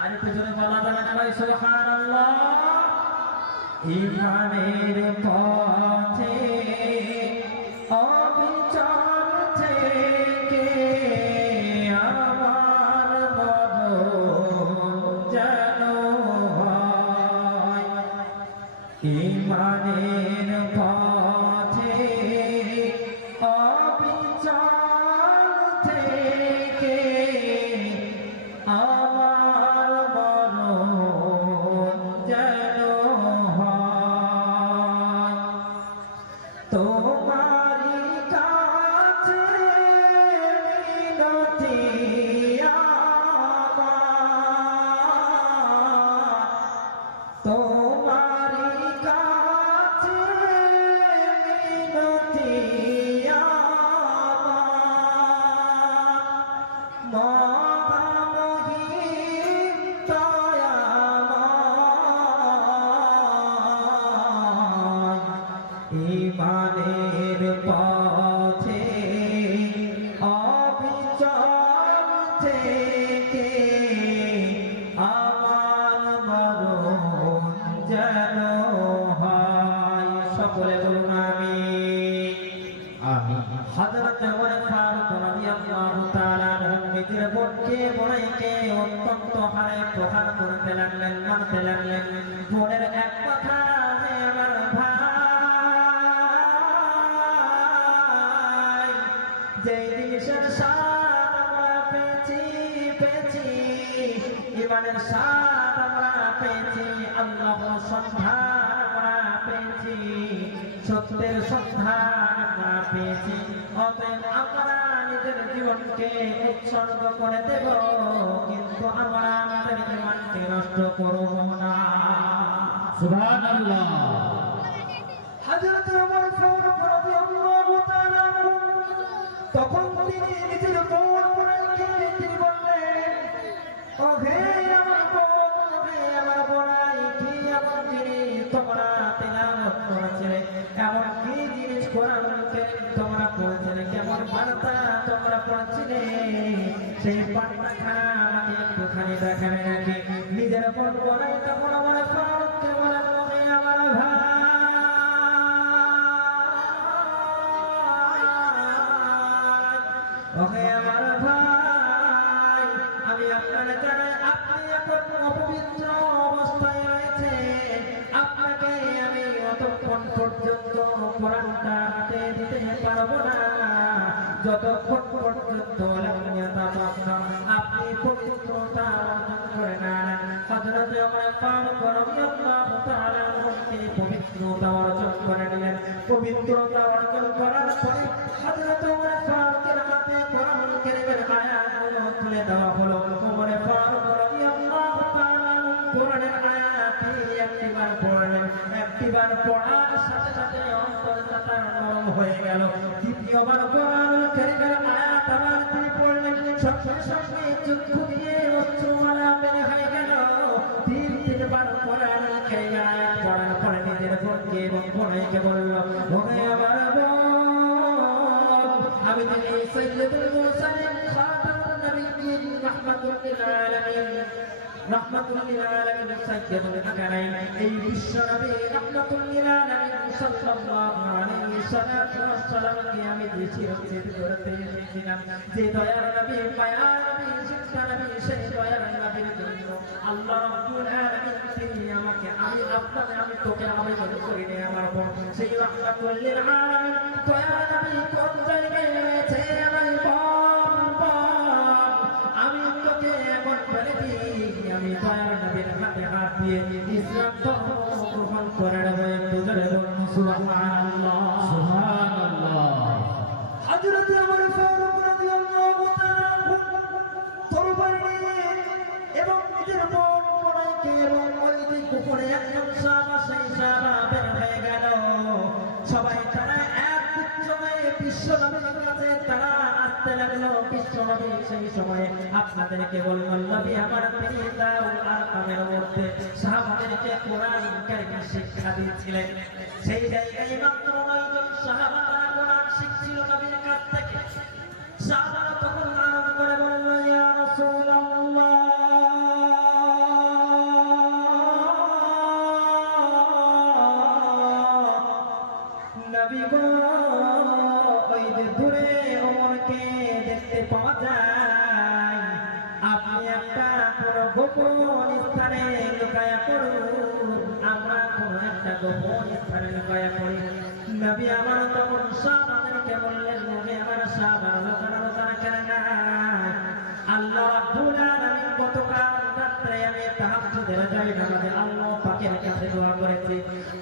আর একটু জোরে বলা যাবে না ভাই সুবহানাল্লাহ। ঈমানের পথে অবিচল থেকে আমার মরণ যেন হয়। ঈমানের পথে অবিচল থেকে আমার মরণ যেন হয়। তোমারই কাছে মিনতি আমার, তোমারই কাছে মিনতি আমার, মহামহিম দয়াময়। ঈমানের পথে অবিচল থেকে আমার মরণ যেন হয়। সকলে বলুন আমিন। আমিন। হযরত ওমর ফারুক রাদিয়াল্লাহু তাআলা আনহু নিজের বোনকে বোনাইকে অত্যন্ত হারে প্রহার করতে লাগলেন, মারতে লাগলেন। বোনের এক কথা, হে আমার ভাই, যে জিনিসের স্বাদ আমরা পেয়েছি ইমানের স্বাদ আমরা পেয়েছি, আল্লাহ সন্ধান আমরা পেয়েছি, সত্যের সন্ধান আমরা পেয়েছি। অতএব আমরা নিজের জীবনকে উৎসর্গ করে দেব, কিন্তু আমরা আমাদের জীবনকে নষ্ট করব না। সুবহানাল্লাহ। হযরত ওমর ফারুক রাদিয়াল্লাহু তাআলা আনহু তখন তিনি নিজের বোনকে তিনি বললেন, ও হে আমার বোন, হে আমার বোনাই, কি এমন জিনিস তোমরা তেলাওয়াত করেছিলে, এমন কি জিনিস কোরআনকে তোমরা পড়েছিলে, কেমন বার্তা তোমরা পড়েছিলে, সেই বার্তাটা আমাকে একটুখানি দেখাবে নাকি? নিজের বোন বোনাই তখন আমার ফারুককে বলেন, ও হে আমার ভাই, ওহে আমার ভাই, আমি আপনাকে জানাই আপনি এখন অপবিত্র অবস্থায় রয়েছে, আপনাকে আমি অতক্ষণ পর্যন্ত কোরআনটা হাতে দিতে পারবো না যতক্ষণ পর্যন্ত আপনি পবিত্রতা অর্জন করে না। হযরত ওমর ফারুক রাদিয়াল্লাহু তাআলা আনহু তিনি পবিত্রতা অর্জন করে নিলেন। পবিত্রতা অর্জন করার পরে হযরত ওমর ফারুকের হাতে কোরআন কারীমের আয়াতগুলো তুলে দেওয়া হলো। ওমর ফারুক রাদিয়াল্লাহু তাআলা আনহু কোরআনের আয়াতটি একটিবার পড়লেন, একটিবার পড়ার সাথে সাথে অন্তরটা তার নরম হয়ে গেল। দ্বিতীয়বার কোরআন কারীমের আয়াত আবার তিনি পড়লেন, সঙ্গে সঙ্গে চক্ষু দিয়ে অশ্রুমালা বের হয়ে গেল। তিনবার কোরআন কারীমের আয়াত পড়ার পরে নিজের বোনকে এবং বোনকে বলল, ওহে আমার বোন, আমি যিনি সাইয়্যিদুল মুরসালিন খাতামুন নবিয়্যিন রাহমাতুল লিল আলামিন, রাহমাতুল লিল আলামিন সাইয়্যিদুল আকরাইন, এই বিশ্ব নবী রাহমাতুল লিল আলামিন সাল্লাল্লাহু আলাইহি ওয়াসাল্লামকে আমি যে চিরঞ্জীব করতে এসেছিলাম, যে দয়ার নবী, মায়ার নবী, শিক্ষা নবী, সেই দয়ার নবীর জন্য আল্লাহ রাব্বুল আলামিন তিনি আমাকে, আমি তোকে আবেদন করিনি আমার বোন, সেই রাহমাতুল লিল আলামিন দয়ার নবী কোন জায়গায় রয়েছে আমার বোন, আমি তোকে এখন বলে দিই, আমি দয়ার নবীর হাতে হাত দিয়ে ইসলাম ধর্ম গ্রহণ করে নেব। একটু জোরে বলুন সুবহানাল্লাহ, সুবহানাল্লাহ। হযরত ওমর ফারুক রাদিয়াল্লাহু তাআলা আনহু তরবারি নিয়ে এবং নিজের বোন বোনাইকে এবং ওই যে গোপনে একজন সাহাবা, সেই সাহাবা বের হয়ে গেল। সবাই তারা এক উচ্চময়ে বিশ্ব নবীর কাছে তারা আসতে লাগলো। বিশ্ব নবী সেই সময়ে আপনাদেরকে বললেন, নবী আমার তিনি দাও আর কামের মধ্যে সাহাবাদেরকে কোরআন কারীমের শিক্ষা দিচ্ছিলেন। সেই জায়গায় মাত্র 9 জন সাহাবা তারা কোরআন শিখছিল নবীর কাছ থেকে। সাহাবারা তখন আরম্ভ করে বলল, ইয়া রাসূলুল্লাহ, নবী গো, ওই যে দূরে ওমরকে দেখতে পাওয়া যায়, আপনি একটা কোনো গোপন স্থানে লুকায়া করুন, আমরা কোনো একটা গোপন স্থানে লুকায়া করি। নবী আমার তখন সাহাবাদেরকে বললেন, নবী আমার সাহাবারা লুকানোর দরকার নাই, আল্লাহ রাব্বুল আলামিন গতকাল রাত্রে আমি তাহাজ্জুদের জায়গায় নামাজে আল্লাহ পাকের কাছে দোয়া করেছি,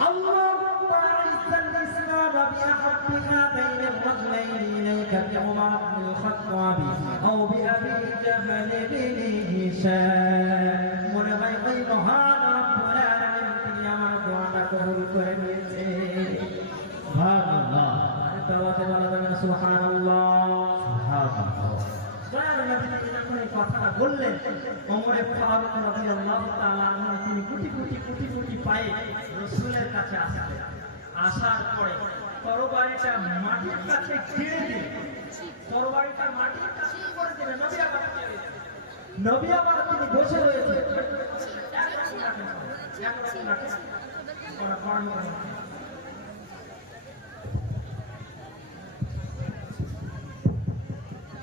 আল্লাহুম্মা আইজ্জাল ইসলাম বিআহাব্বি হাযাইনি আর-রাজুলাইনি ইলাইকা বিউমর ইবনুল খাত্তাব আও বিআবি জাহল বিন হিশাম। মনে হয় ওই মহান রব্বুল আলামিন তিনি আমার দোয়াটা কবুল করে নিয়েছে। সুবহানাল্লাহ, দাওয়াতে বলা যাবে না সুবহানাল্লাহ, সুবহানাল্লাহ। দয়ার নবী যখন এই কথাটা বললেন, ওমর ফারুক রাদিয়াল্লাহু তাআলা আনহু তিনি কোটি কোটি পায়ে রাসূলের কাছে আসলেন। আসার পরে তরবারিটা মাটির কাছে গেড়ে দিলেন, তরবারিটা মাটির কাছে করে দিলেন। নবী আবার তিনি বসে রয়েছে।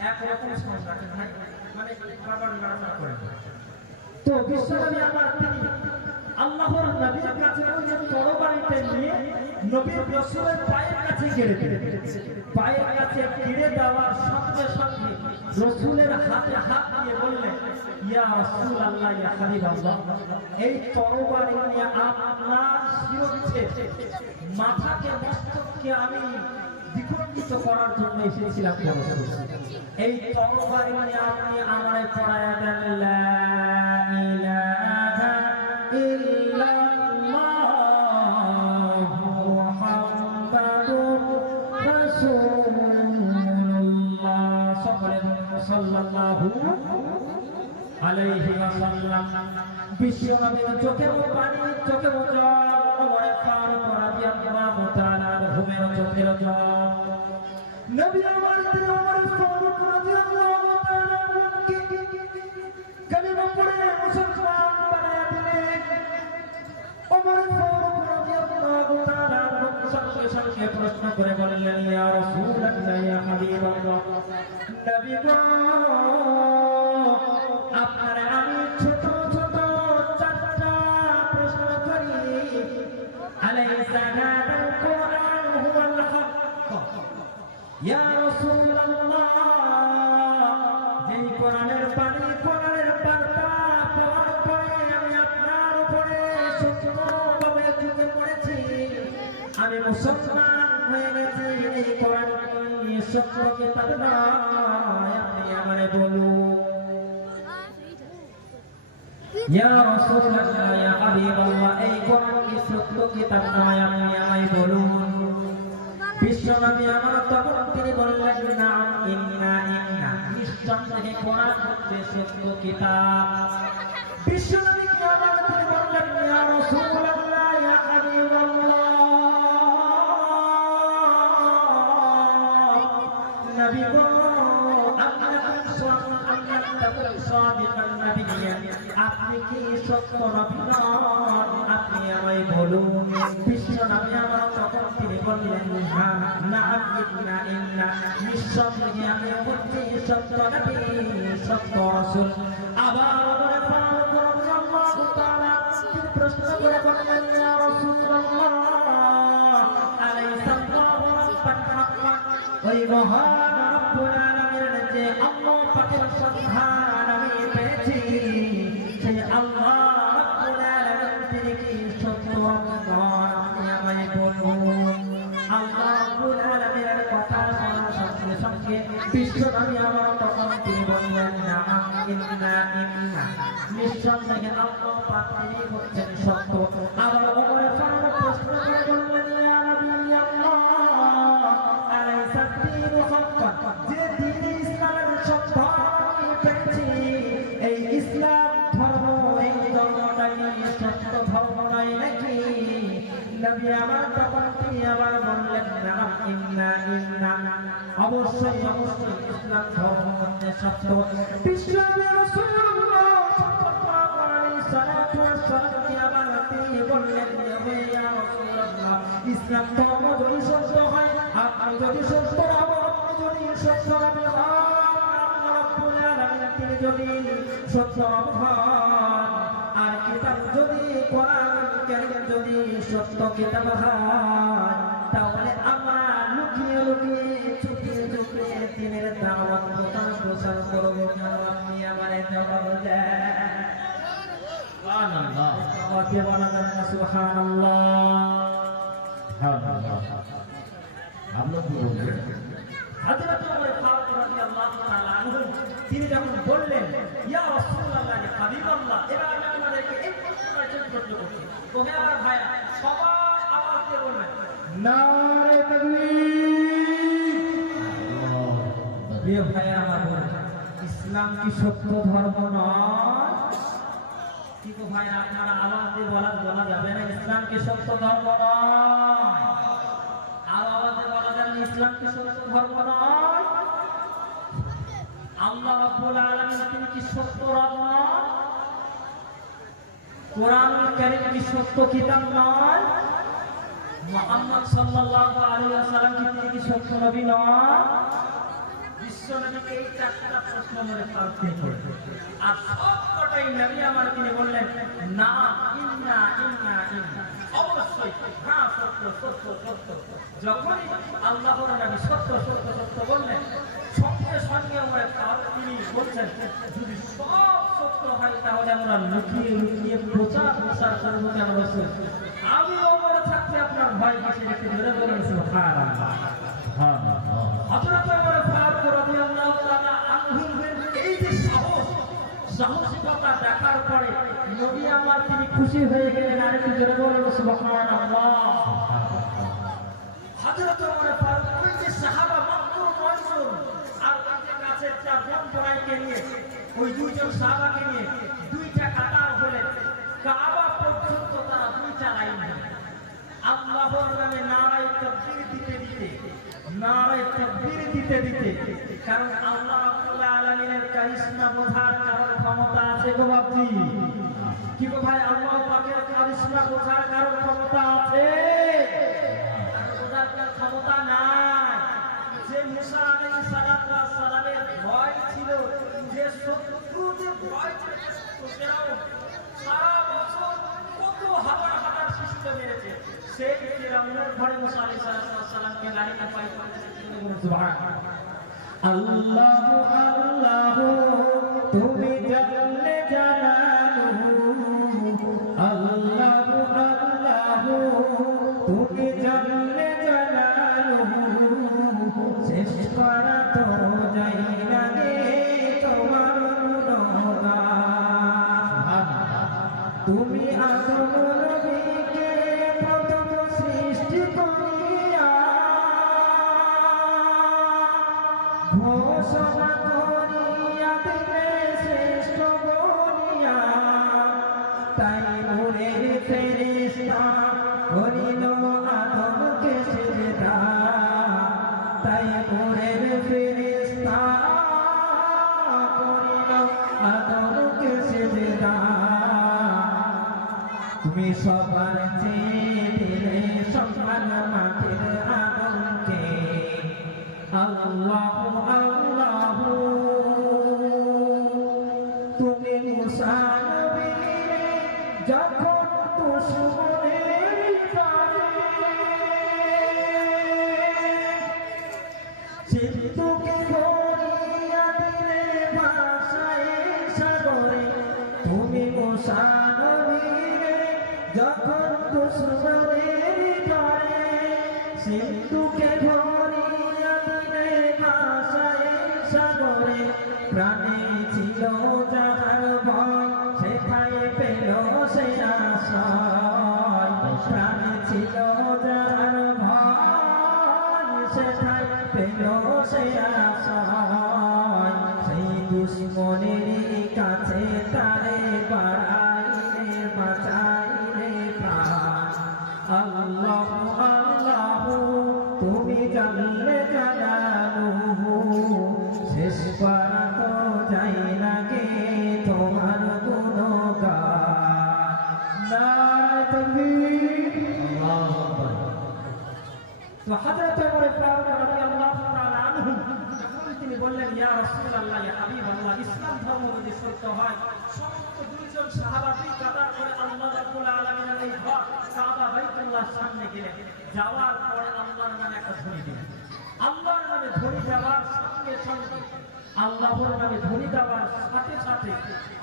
একরকম সংস্কার মানে বাবার নাড়াচাড়া করে। তো বিশ্বনবী আমার তিনি আল্লাহর নবীর কাছে ওই যে তরবারিটা নিয়ে নবীর রাসূলের পায়ের কাছে গেড়ে দিয়েছে। পায়ের কাছে গেড়ে দেওয়ার সঙ্গে সঙ্গে রাসূলের হাতে হাত দিয়ে বললেন, ইয়া রাসূলুল্লাহ, ইয়া হাবিবাল্লাহ, এই তরবারি নিয়ে আপনার শিরোচ্ছে মাথাকে মস্তককে আমি বিখণ্ডিত করার জন্য এসেছিলাম। এই তরবারি নিয়ে আপনি আমারে পড়ায়া দেন, লা ইলাহা ইল্লাল্লাহু মুহাম্মাদুর রাসূলুল্লাহ সাল্লাল্লাহু আলাইহি ওয়াসাল্লাম। বিশ্বনবীর চোখে পানি, চোখে জল, ওমর ফারুক রাদিয়াল্লাহু তাআলা আনহুর চোখের জল। নবী আমার তিনি ওমর ফারুক রাদিয়াল্লাহু তাআলা আনহুকে কালিমা পড়ে মুসলমান বানায় দিলেন। ওমর ফারুক রাদিয়াল্লাহু তাআলা আনহু সঙ্গে সঙ্গে প্রশ্ন করে বললেন, ইয়া রাসূলুল্লাহ, ইয়া হাবিবাল্লাহ, নবী গো, আপনার আমি ছোট ছোট চারটা প্রশ্ন করি। আলাইসা হাদাল কুরআন হুয়াল হক? ইয়া রাসূলুল্লাহ, যেই কোরআনের বাণী, কোরআনের বার্তা পাওয়ার পরে আমি আপনার উপরে সত্যভাবে ঝুঁকে পড়েছি, আমি মুসলমান হয়ে গেছি। এই কোরআন কি সত্য কিতাব নয়? আপনি আমারে বলুন। ইয়া রাসূলুল্লাহ, ইয়া হাবিবাল্লাহ, এই কোরআন কি সত্য কিতাব নয়? আপনি আমায় বলুন। বিশ্বনবী আমার তখন তিনি বললেন, না, ইন্না ইন্না, নিঃসন্দেহে কোরআন হচ্ছে সত্য কিতাব। বিশ্বনবী কি আমার তিনি বললেন, ইয়া রাসূলুল্লাহ, ইয়া হাবিবাল্লাহ, নবী গো, আপনি কি সত্য নবী নন? আপনি আমায় বলুন। বিশ্বনবী আমার তখন তিনি বললেন, নাআম, ইন্না ইন্না, নিঃসন্দেহে আমি হচ্ছি সত্য নবী, সত্য রাসূল। আবার ওমর ফারুক রাদিয়াল্লাহু তাআলা তিনি প্রশ্ন করে বললেন, ইয়া রাসূলুল্লাহ, আলাইসা আল্লাহু রাব্বান হাক্কান? ওই মহান রব্বুল আলামিনের যে আল্লাহ পাকের সন্ধান আমি পেয়েছি, সেই আল্লাহ রব্বুল আলামিন তিনি কি সত্য নন? আপনি আমায় বলুন। আল্লাহ রব্বুল আলামিনের কথা শোনার সঙ্গে সঙ্গে বিশ্বনবী আমার তখন তিনি বললেন, নাআম, ইন্না ইন্না, নিঃসন্দেহে আল্লাহ পাক তিনি হচ্ছেন সত্য। আবার ওমর ফারুক প্রশ্ন করে বললেন, ইয়া নবী আল্লাহ, আলাইসা দ্বীনু হাক্কান? যে দ্বীন ইসলামের সত্য আমি পেয়েছি, এই ইসলাম ধর্ম, এই ধর্মটাই সত্য ধর্ম নয় নাকি? নবী আমার তখন তিনি আবার বললেন, নাআম, ইন্না ইন্না, অবশ্যই অবশ্যই ইসলাম ধর্ম হচ্ছে সত্য। বিশ্বনবী রাসূলুল্লাহ সাল্লাল্লাহু আলাইহি ওয়াসাল্লাম কি আবার তিনি বললেন, ইয়া রাসূলুল্লাহ, ইসলাম ধর্ম যদি সত্য হয়, আপনি যদি সত্য হন, আপনি যদি সত্য নবী হন, আল্লাহ রাব্বুল আলামিন তিনি যদি সত্য হন, আর কিতাব যদি কোরআন কারীম যদি সত্য কিতাব হয়, তাহলে আমরা লুকিয়ে লুকিয়ে চুপিয়ে চুপিয়ে দিনের দাওয়াত প্রচার করব। আপনি আমারে জবাব দেন। সুবহানাল্লাহ, ওকে বলা যাবে না সুবহানাল্লাহ? সুবহানাল্লাহ। আমরা কি বলবো? হযরত ওমর ফারুক রাদিয়াল্লাহু তাআলা আনহু তিনি যখন বললেন, ইয়া রাসূলুল্লাহ, ইয়া হাবিবাল্লাহ, এবার আমি আপনাদেরকে এই প্রশ্নটা করতে বলছি। তোমরা আমার ভাইরা সবাই আওয়াজ দিয়ে বলবেন, নারে তাকবীর। প্রিয় ভাইরা আমার, ইসলাম কি সত্য ধর্ম নয়? কি গো ভাইরা, আপনারা আওয়াজ দিয়ে বলা যাবে না ইসলাম কি সত্য ধর্ম নয়? আওয়াজে বলা যাবে ইসলাম কি সত্য ধর্ম নয়? আল্লাহ রাব্বুল আলামিন তিনি কি সত্য রব নয়? কোরআন কারীম কি সত্য কিতাব নয়? মুহাম্মদ সাল্লাল্লাহু আলাইহি ওয়াসাল্লাম কি তিনি কি সত্য নবী নয়? বিশ্বনবীকে এই চারটা প্রশ্ন মনে রাখতে হবে, আর সবকটাই নবী আমার তিনি বললেন না, ইন্না ইন্না ইন্না, অবশ্যই, হ্যাঁ সত্য সত্য সত্য। যখনই আল্লাহর নবী সত্য সত্য সত্য বললেন, সঙ্গে সঙ্গে আমরা তিনি বলছেন যদি সব সত্য হয় তাহলে আমরা লুকিয়ে লুকিয়ে প্রচার প্রসার করবো কেন রসুল? আমি ওপরে থাকতে আপনার ভয় কিসে? একটু ধরে বলেন সুবহানাল্লাহ। হযরত ওমর ফারুক রাদিয়াল্লাহু তাআলা আনহুর এই যে সাহসিকতা দেখার পরে নবী আমার তিনি খুশি হয়ে গেলেন। আর একটু জোরে বলেন সুবহানাল্লাহ। হযরত ওমর ফারুক ওই যে সাহাবা মাত্র 9 জন আর তাদের কাছে 4 জন পড়াইকে নিয়ে, ওই 2 জন সাহাবাকে নিয়ে 2টা কাতার হলেন কাবা পর্যন্ত, তারা 2টা লাইন আল্লাহর নামে নারায়ে তাকবীর দিতে দিতে, নারায়ে তাকবীর দিতে দিতে, কারণ আল্লাহ রাব্বুল আলামিনের কারিশমা বোঝার কারণ ক্ষমতা আছে গো বাপজি। কি গো ভাই, আল্লাহ পাকের কারিশমা বোঝার কারণ ক্ষমতা আছে? বোঝার ক্ষমতা নাই। যে মুসা আলাইহিস সালাতু ওয়াস সালামের ভয় ছিল, যে শত্রুদের ভয় ছিল, ফেরাউন সারা বছর কত হাজার শিশু মেরেছে, সেই ফেরাউনের ঘরে মুসা আলাইহিস সালাতু ওয়াস সালামকে লাইনে পাই করেছে। সুবহানাল্লাহ। আল্লাহু আল্লাহু তুমি জানলে জানালু, আল্লাহু আল্লাহু তুমি জানলে জানালু, শেষ করা তো যাই না গে তোমার গুণগান। তুমি আদম নবীকে প্রথম সৃষ্টি করিয়া ঘোষণা করিয়া দিলে শ্রেষ্ঠ বলিয়া, তাই নূরের ফেরেশতা করিল আদমকে সিজদা, তাই নূরের ফেরেশতা করিল আদমকে সিজদা। তুমি সবার চেয়ে দিলে সম্মান মাটির আদমকে, আল্লাহু আল্লাহু তুমি মুসা নবীরে যখন দুশমনের জালে সিন্ধুকে ভরিয়া দিলে ভাষায় সাগরে, তুমি মুসা নবীরে যখন দুশমনের জালে সিন্ধুকে ভরিয়া দিলে ভাষায় সাগরে, প্রাণে ছিল যাহার ভয় সেথায় পেল সে আশ্রয়, প্রাণে ছিল যাহার ভয় সেথায় পেল সে আশ্রয়, সেই দুশ্মনের কাছে তারে বাড়াইলে বাঁচাইলে প্রাণ। আল্লাহু আল্লাহু তুমি জানলে জানালু, শেষ করা তো যাই না গে তোমার গুণগান। নারায়ে তাকবীর, আল্লাহু আকবার। তো হযরত ওমর ফারুক রাদিয়াল্লাহু তাআলা আনহু যখন তিনি বললেন ইয়া রাসূলুল্লাহ ইয়া হাবিবাল্লাহ, ইসলাম ধর্ম যদি সত্য হয়, সমস্ত 2 জন সাহাবা 2 কাতার করে আল্লাহ রাব্বুল আলামিনের এই ঘর কাবা বাইতুল্লাহর সামনে গেলেন। যাওয়ার পরে আল্লাহর নামে একটা ধ্বনি দিলেন। আল্লাহর নামে ধ্বনি দেওয়ার সঙ্গে সঙ্গে, আল্লাহর নামে ধ্বনি দেওয়ার সাথে সাথে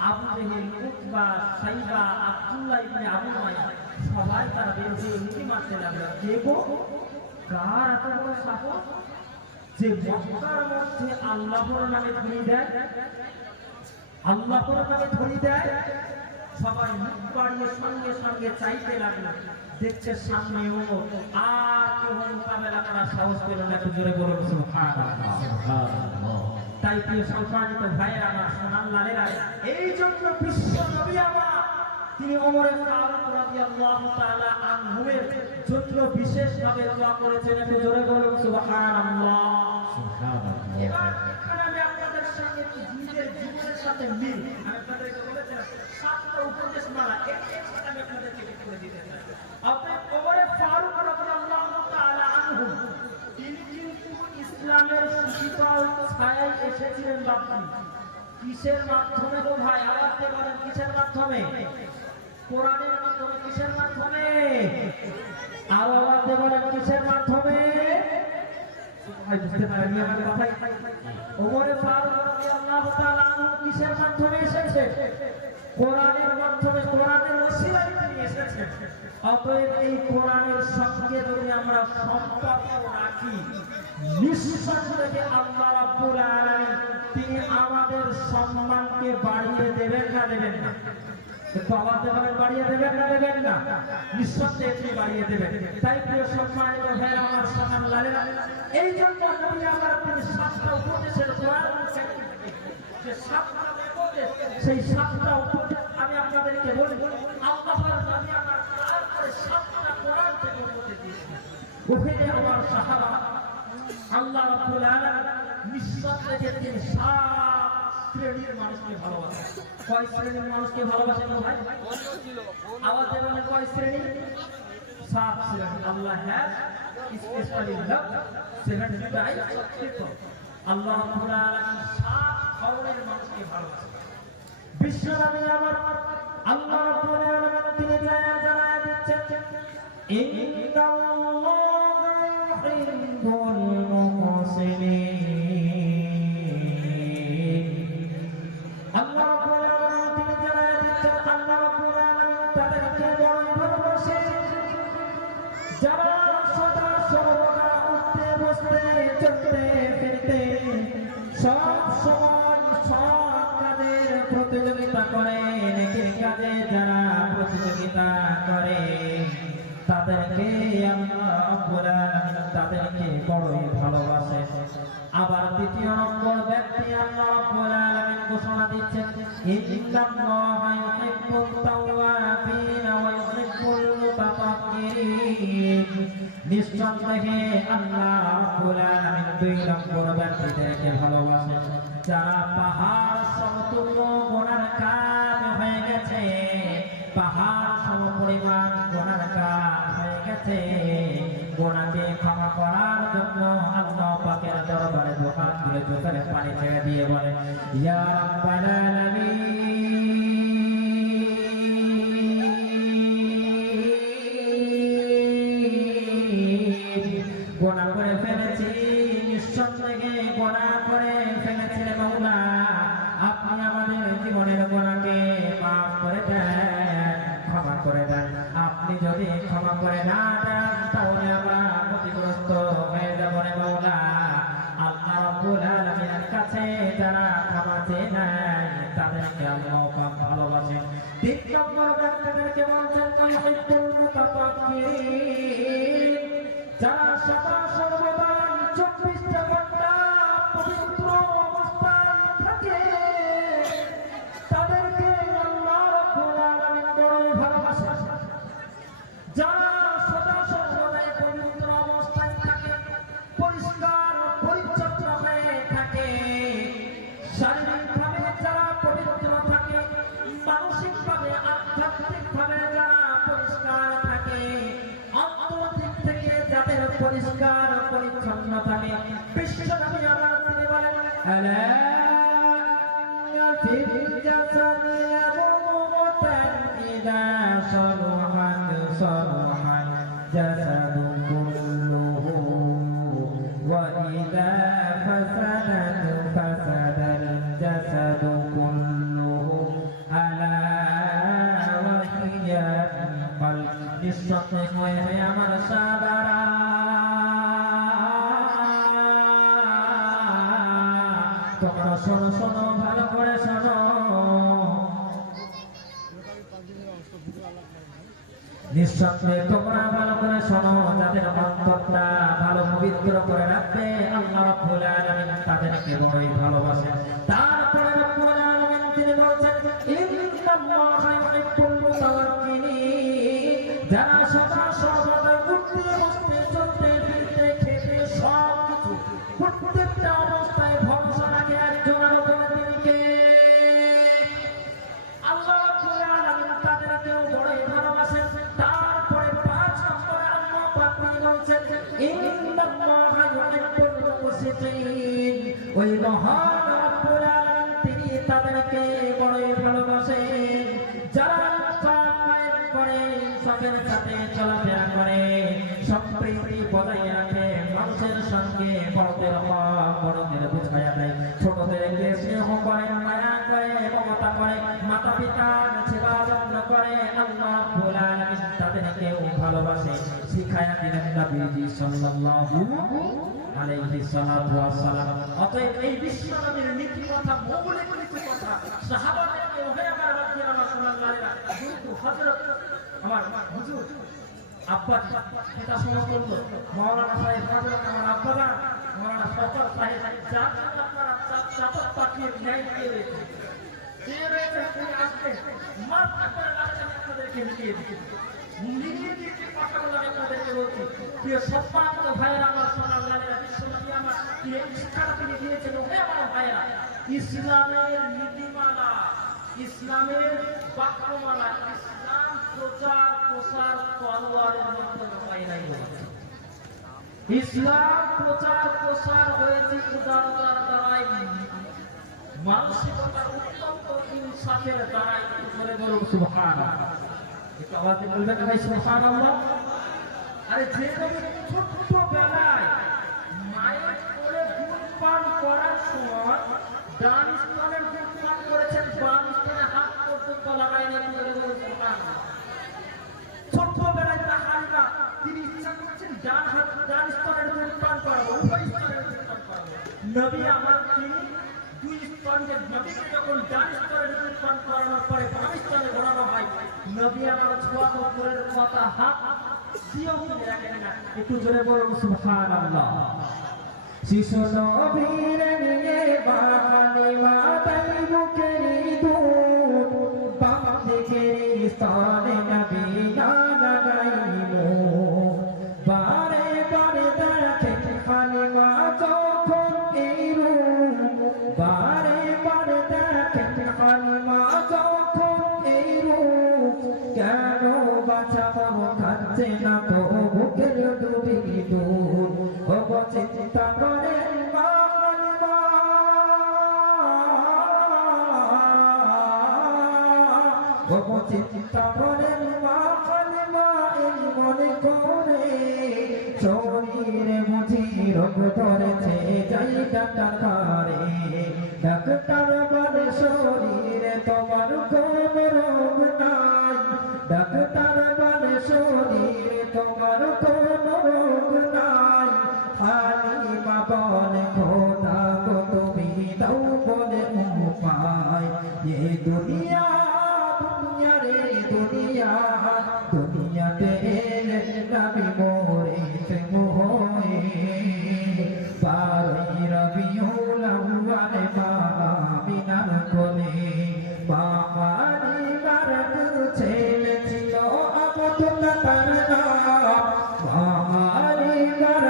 আবু জেহেল, উতবা, সাইবা, আব্দুল্লাহ ইবনে আবু মায়া সবাই তারা বের হয়ে উঁকি মারতে লাগলো। কে গো, কার এত বড় সাহস যে মক্কার মধ্যে আল্লাহর নামে ধ্বনি দেয়, আল্লাহর নামে ধ্বনি দেয়? সবাই মুখ বাড়িয়ে সঙ্গে সঙ্গে চাইতে লাগলো। দেখছে সামনে ওমর, আর কেউ মোকাবেলা করার সাহস পেল না। একটু জোরে বলুন সুবহানাল্লাহ। তাই প্রিয় সম্মানিত ভাইয়েরা আমার, সোনার লালেরা, এই জন্য বিশ্ব নবী আমার তিনি ওমর ফারুক রাদিয়াল্লাহু তাআলা আনহুর জন্য বিশেষভাবে দোয়া করেছেন। একটু জোরে বলুন সুবহানাল্লাহ। এবার এখানে আমি আপনাদের সঙ্গে নিজের জীবনের সাথে মিল, আমি আপনাদেরকে বলেছিলাম 7টা উপদেশ মালা, এক সাথে আমি আপনাদেরকে করে দিতে চাই। আপনি ওমর ফারুক রাদিয়াল্লাহু তাআলা আনহু তিনি কিন্তু ইসলামের শীতল ছায়ায় এসেছিলেন বাপজি। কিসের মাধ্যমে গো ভাই? আওয়াজ দিয়ে বলেন, কিসের মাধ্যমে? কোরআনের মাধ্যমে। কিসের মাধ্যমে? আর আওয়াজ দিয়ে বলেন, কিসের মাধ্যমে? ভাই বুঝতে পারেননি আমার কথা? ওমরে ফারুক রাদিয়াল্লাহু তাআলা আনহু কিসের মাধ্যমে এসেছে? কোরআনের মাধ্যমে, কোরআনের ওসিলায় তিনি এসেছেন। অতএব এই কোরআনের সঙ্গে যদি আমরা সম্পর্ক রাখি, নিঃসন্দেহে আল্লাহ রাব্বুল আলামিন তিনি আমাদের সম্মানকে বাড়িয়ে দেবেন না দেবেন না? একটু আওয়াজ দিয়ে বলেন, বাড়িয়ে দেবেন না দেবেন না? নিঃসন্দেহে তিনি বাড়িয়ে দেবেন। তাই প্রিয় সম্মানিত ভাইরা আমার, সালাম লালেরা, এই জন্য নবী আমার তিনি 7টা উপদেশের কোরআন যে 7টা উপদেশ, সেই 7টা উপদেশ আমি আপনাদেরকে বলি। আল্লাহর নবী আমার তারপরে 7টা কোরআন থেকে উপদেশ দিয়েছেন। ওখানে আমার সাহাবা আল্লাহ রাব্বুল আলামিন নিঃসন্দেহে তিনি 7 শ্রেণীর মানুষকে ভালোবাসেন। কয় শ্রেণীর মানুষকে ভালোবাসেন ভাই? আওয়াজ দিয়ে বলেন, কয় শ্রেণী? 7 শ্রেণী। Allah has specially love 7 types of people. আল্লাহ রাব্বুল আলামিন 7 ধরনের মানুষকে ভালোবাসেন। বিশ্বনবী আমার আল্লাহ রাব্বুল আলামিন তিনি জানায়া দিচ্ছেন, ইন্নাল্লাহা ইউহিব্বুল মুহসিনিন। আল্লাহ রাব্বুল আলামিন তিনি জানায়া দিচ্ছেন, আল্লাহ রাব্বুল আলামিন তাদেরকে বড় ভালোবাসেন যারা সদা সর্বদা উঠতে বসতে চলতে ফিরতে সব সময় সৎ কাজের প্রতিযোগিতা করে, নেকির কাজে যারা প্রতিযোগিতা করে তাদেরকে আল্লাহ রাব্বুল আলামিন তাদেরকে বড়ই ভালোবাসে। আবার দ্বিতীয় নম্বর ব্যক্তি আল্লাহ রাব্বুল আলামিন ঘোষণা দিচ্ছেন, ইন্নাল্লাহা ইউহিব্বুত তাওয়াবিন ওয়া ইউহিব্বুল মুতাতাহহিরিন। নিঃসন্দেহে আল্লাহ রাব্বুল আলামিন 2 নম্বর ব্যক্তিদেরকে ভালোবাসেন যারা পাহাড় সমতুল্য গুনার কাজ হয়ে গেছে, পাহাড় সমপরিমাণ গুনার কাজ হয়ে গেছে, গুনাহকে ক্ষমা করার জন্য আল্লাহ পাকের দরবারে দোয়া করে চোখের পানি ছেড়ে দিয়ে বলে, ইয়া রাব্বাল আলামিন, গুনাহ করে ফেলেছি, নিঃসন্দেহে গুনাহ করে ফেলেছি রে মাওলা, আপনি আমাদের জীবনের গুনাহকে মাফ করে দেন, ক্ষমা করে দেন। আপনি যদি ক্ষমা করে না দেন তাহলে আমরা ক্ষতিগ্রস্ত হয়ে যাব রে মাওলা। আল্লাহ রাব্বুল আলামিনের কাছে যারা ক্ষমা চেয়ে নেয় তাদেরকে আল্লাহ পাক ভালোবাসেন। 3 নম্বর ব্যক্তিদেরকে বলছেন ইউহিব্বুল মুতাতাহহিরিন, যারা সদা সর্বদা 24টা ঘন্টা পবিত্র অবস্থায় থাকে তাদেরকে আল্লাহ রাব্বুল আলামিন বড়ই ভালোবাসেন। যারা সদা সর্বদাই পবিত্র অবস্থায় থাকে, পরিষ্কার পরিচ্ছন্ন হয়ে থাকে, শারীরিকভাবে যারা পবিত্র থাকে, মানসিকভাবে আধ্যাত্মিকভাবে যারা পরিষ্কার থাকে, অন্তর দিক থেকে যাদের পরিষ্কার পরিচ্ছন্ন থাকে, বিশ্বনবী আমার তিনি বলেন, আলা ফিল জাসাদি মুতান ইদা সালুহাত সালুহাল জাসাদু কুল্লুহু ওয়া ইদা ফাসাদাত ফাসাদাল জাসাদু কুল্লুহু আলা ওয়া হিয়াল কলব। নিঃসন্দেহে আমার সাহাবারা, তোমরা শোনো শোনো, ভালো করে শোনো, নিঃসন্দেহে তোমরা ভালো করে শোনো, যাদের অন্তরটা ভালো পবিত্র করে রাখবে আল্লাহ রাব্বুল আলামিন তাদেরকে বড়ই ভালোবাসেন। তারপরে রাব্বুল আলামিন তিনি বলছেন, ইন্নাল্লাহা ইউহিব্বুল মুতাওয়াক্কিলিন, যারা সদা সর্বদা উঠতে বসতে চলতে ফিরতে খেতে সবকিছু প্রত্যেকটা অবস্থায় ভরসা রাখে একজনের উপরে, তিনি কে? আল্লাহ রাব্বুল আলামিন তাদেরকেও বড়ই ভালোবাসেন। তারপরে 5 নম্বরে আল্লাহ পাক তিনি বলছেন, ইন্নাল্লাহা ইউহিব্বুল মুকসিতিন, ওই মহান রাব্বুল আলামিন তিনি লোকের সাথে চলাফেরা করে, সম্প্রীতি বজায় রাখে, মানুষের সঙ্গে বড়দের হক বড়দের বুঝাইয়া দেয়, ছোটদেরকে স্নেহ করে, মায়া করে, মমতা করে, মাতা পিতার সেবা যত্ন করে, আল্লাহ রাব্বুল আলামিন তাদেরকেও ভালোবাসে শিখায়া দিলেন নবীজি সাল্লাল্লাহু আলাইহি সাল্লাতু ওয়াস সালাম। অতএব এই বিশ্ব নবীর নীতি কথা, মৌলিক নীতি কথা সাহাবাদেরকে ওহে আমার রাব্বির আমার সাল্লাল্লাহু আলাইহি কিন্তু হযরত আমার হুজুর আব্বা পিতা সমতুল্য মাওলানা সাহেব হযরত আমার আব্বা মাওলানা শওকত সাহেব যাকে আপনারা চাপত পাঠিয়ে ন্যায় দিয়ে দিয়েছেন, দিয়ে রয়েছেন তিনি আসবেন মাত্র করে রাস্তা আপনাদেরকে মিলিয়ে দিয়েছেন। মিলিয়ে দিয়েছে কথাগুলো আমি আপনাদেরকে বলছি। প্রিয় সম্মানিত ভাইয়েরা আমার সোনার বিশ্বনবী আমার এই শিক্ষাটা তিনি দিয়েছেন। ওহে আমার ভাইয়েরা, ইসলামের নীতিমালা, ইসলামের বাক্যমালা, ইসলাম প্রচার প্রসার তলোয়ারের মাধ্যমে হয় নাই। ইসলাম প্রচার প্রসার হয়েছে উদারতার দ্বারাই, মানসিকতার অত্যন্ত ইনসাফের দ্বারাই। করে বলুন সুবহানাল্লাহ। একটু আওয়াজে বলবেন ভাই সুবহানাল্লাহ। আরে যে নবী ছোট্ট বেলায় মায়ের কোলে দুধ পান করার সময় ডান স্তনের দুধ পান করেছেন, বাম স্তনে হাত পর্যন্ত লাগাই না, করে বলুন সুবহানাল্লাহ। ছোট্ট বেলায় হালিমা তিনি ইচ্ছা করছেন ডান স্তনের দুধ পান করাবো, উভয় স্তনের দুধ পান করাবো। নবী আমার তিনি দুই স্তনের নবীকে যখন ডান স্তনের দুধ পান করানোর পরে বাম স্তনে ঘোরানো হয়, নবী আমার ছোঁয়া উপরের কথা হাত দিয়েও কিনে রাখেন না। একটু জোরে বলুন সুবহানাল্লাহ। শিশু নবীর নিয়ে হালিমা তাই বুকের দুধ, বাম দিকের স্তনে নবী লাগাইলো। বারে বারে দেখে হালিমা যখন এই রূপ, বারে বারে দেখে হালিমা যখন এই রূপ, কেন বাছা বড় খাচ্ছে না তো বুকের দুধি দুধ। ও চিন্তা করে মা হালিমা, ও চিন্তা করে মা হালিমা, এই মনে করে শরীরে বুঝি রোগ ধরেছে, যাই ডাক্তার ঘরে। ডাক্তার বলে শরীরে তোমার কোন রোগ নাই, ডাক্তার বলে শরীরে তোমার কোন রোগ নাই। হালিমা বলে খোদা গো তুমি দাও বলে উপায়, এ দুনিয়া দুনিয়া রে দুনিয়া, দুনিয়াতে নবী মরেছে হয়ে। 12 রবিউল আউয়াল মা আমিনার কোলে, মা হালিমার ছেলে ছিল আব্দুল্লাহ তার নাম, মা হালিমার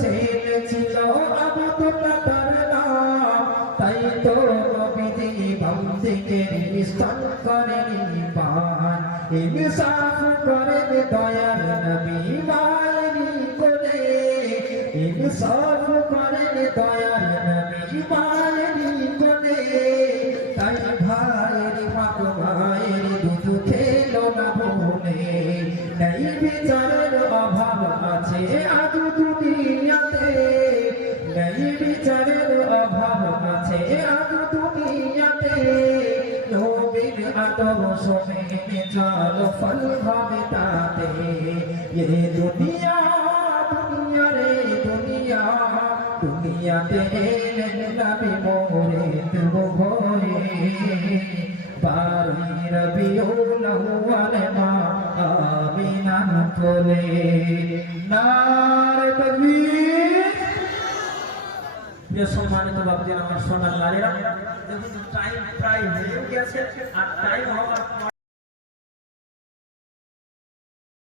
ছেলে ছিল আব্দুল্লাহ তার নাম। তাই তো নবীজি বাম দিকের স্তন করেন পান, ইনসাফ করেন দয়ার নবী মায়েরই কোলে, ইনসাফ করেন দয়ার নবী মায়েরই কোলে। তাই ভাইয়ের মত ভাইয়ের দুধ খেলো না ভুলে, নেই বিচারের অভাব আছে আজ দুনিয়াতে, নেই বিচারের অভাব আছে আজ দুনিয়াতে। নবীর আদর্শ মেনে চলো ফল হবে তাতে, এ দুনিয়া দুনিয়া রে দুনিয়া, দুনিয়াতে নবী মরেছে হয়ে। 12 রবিউল আউয়াল মা আমিনার কোলে, নারে তাকবীর। প্রিয় সম্মানিত বাবুজি আমার সোনার লালেরা, দেখুন টাইম প্রায় হয়ে গেছে, আর টাইম হওয়ার পরে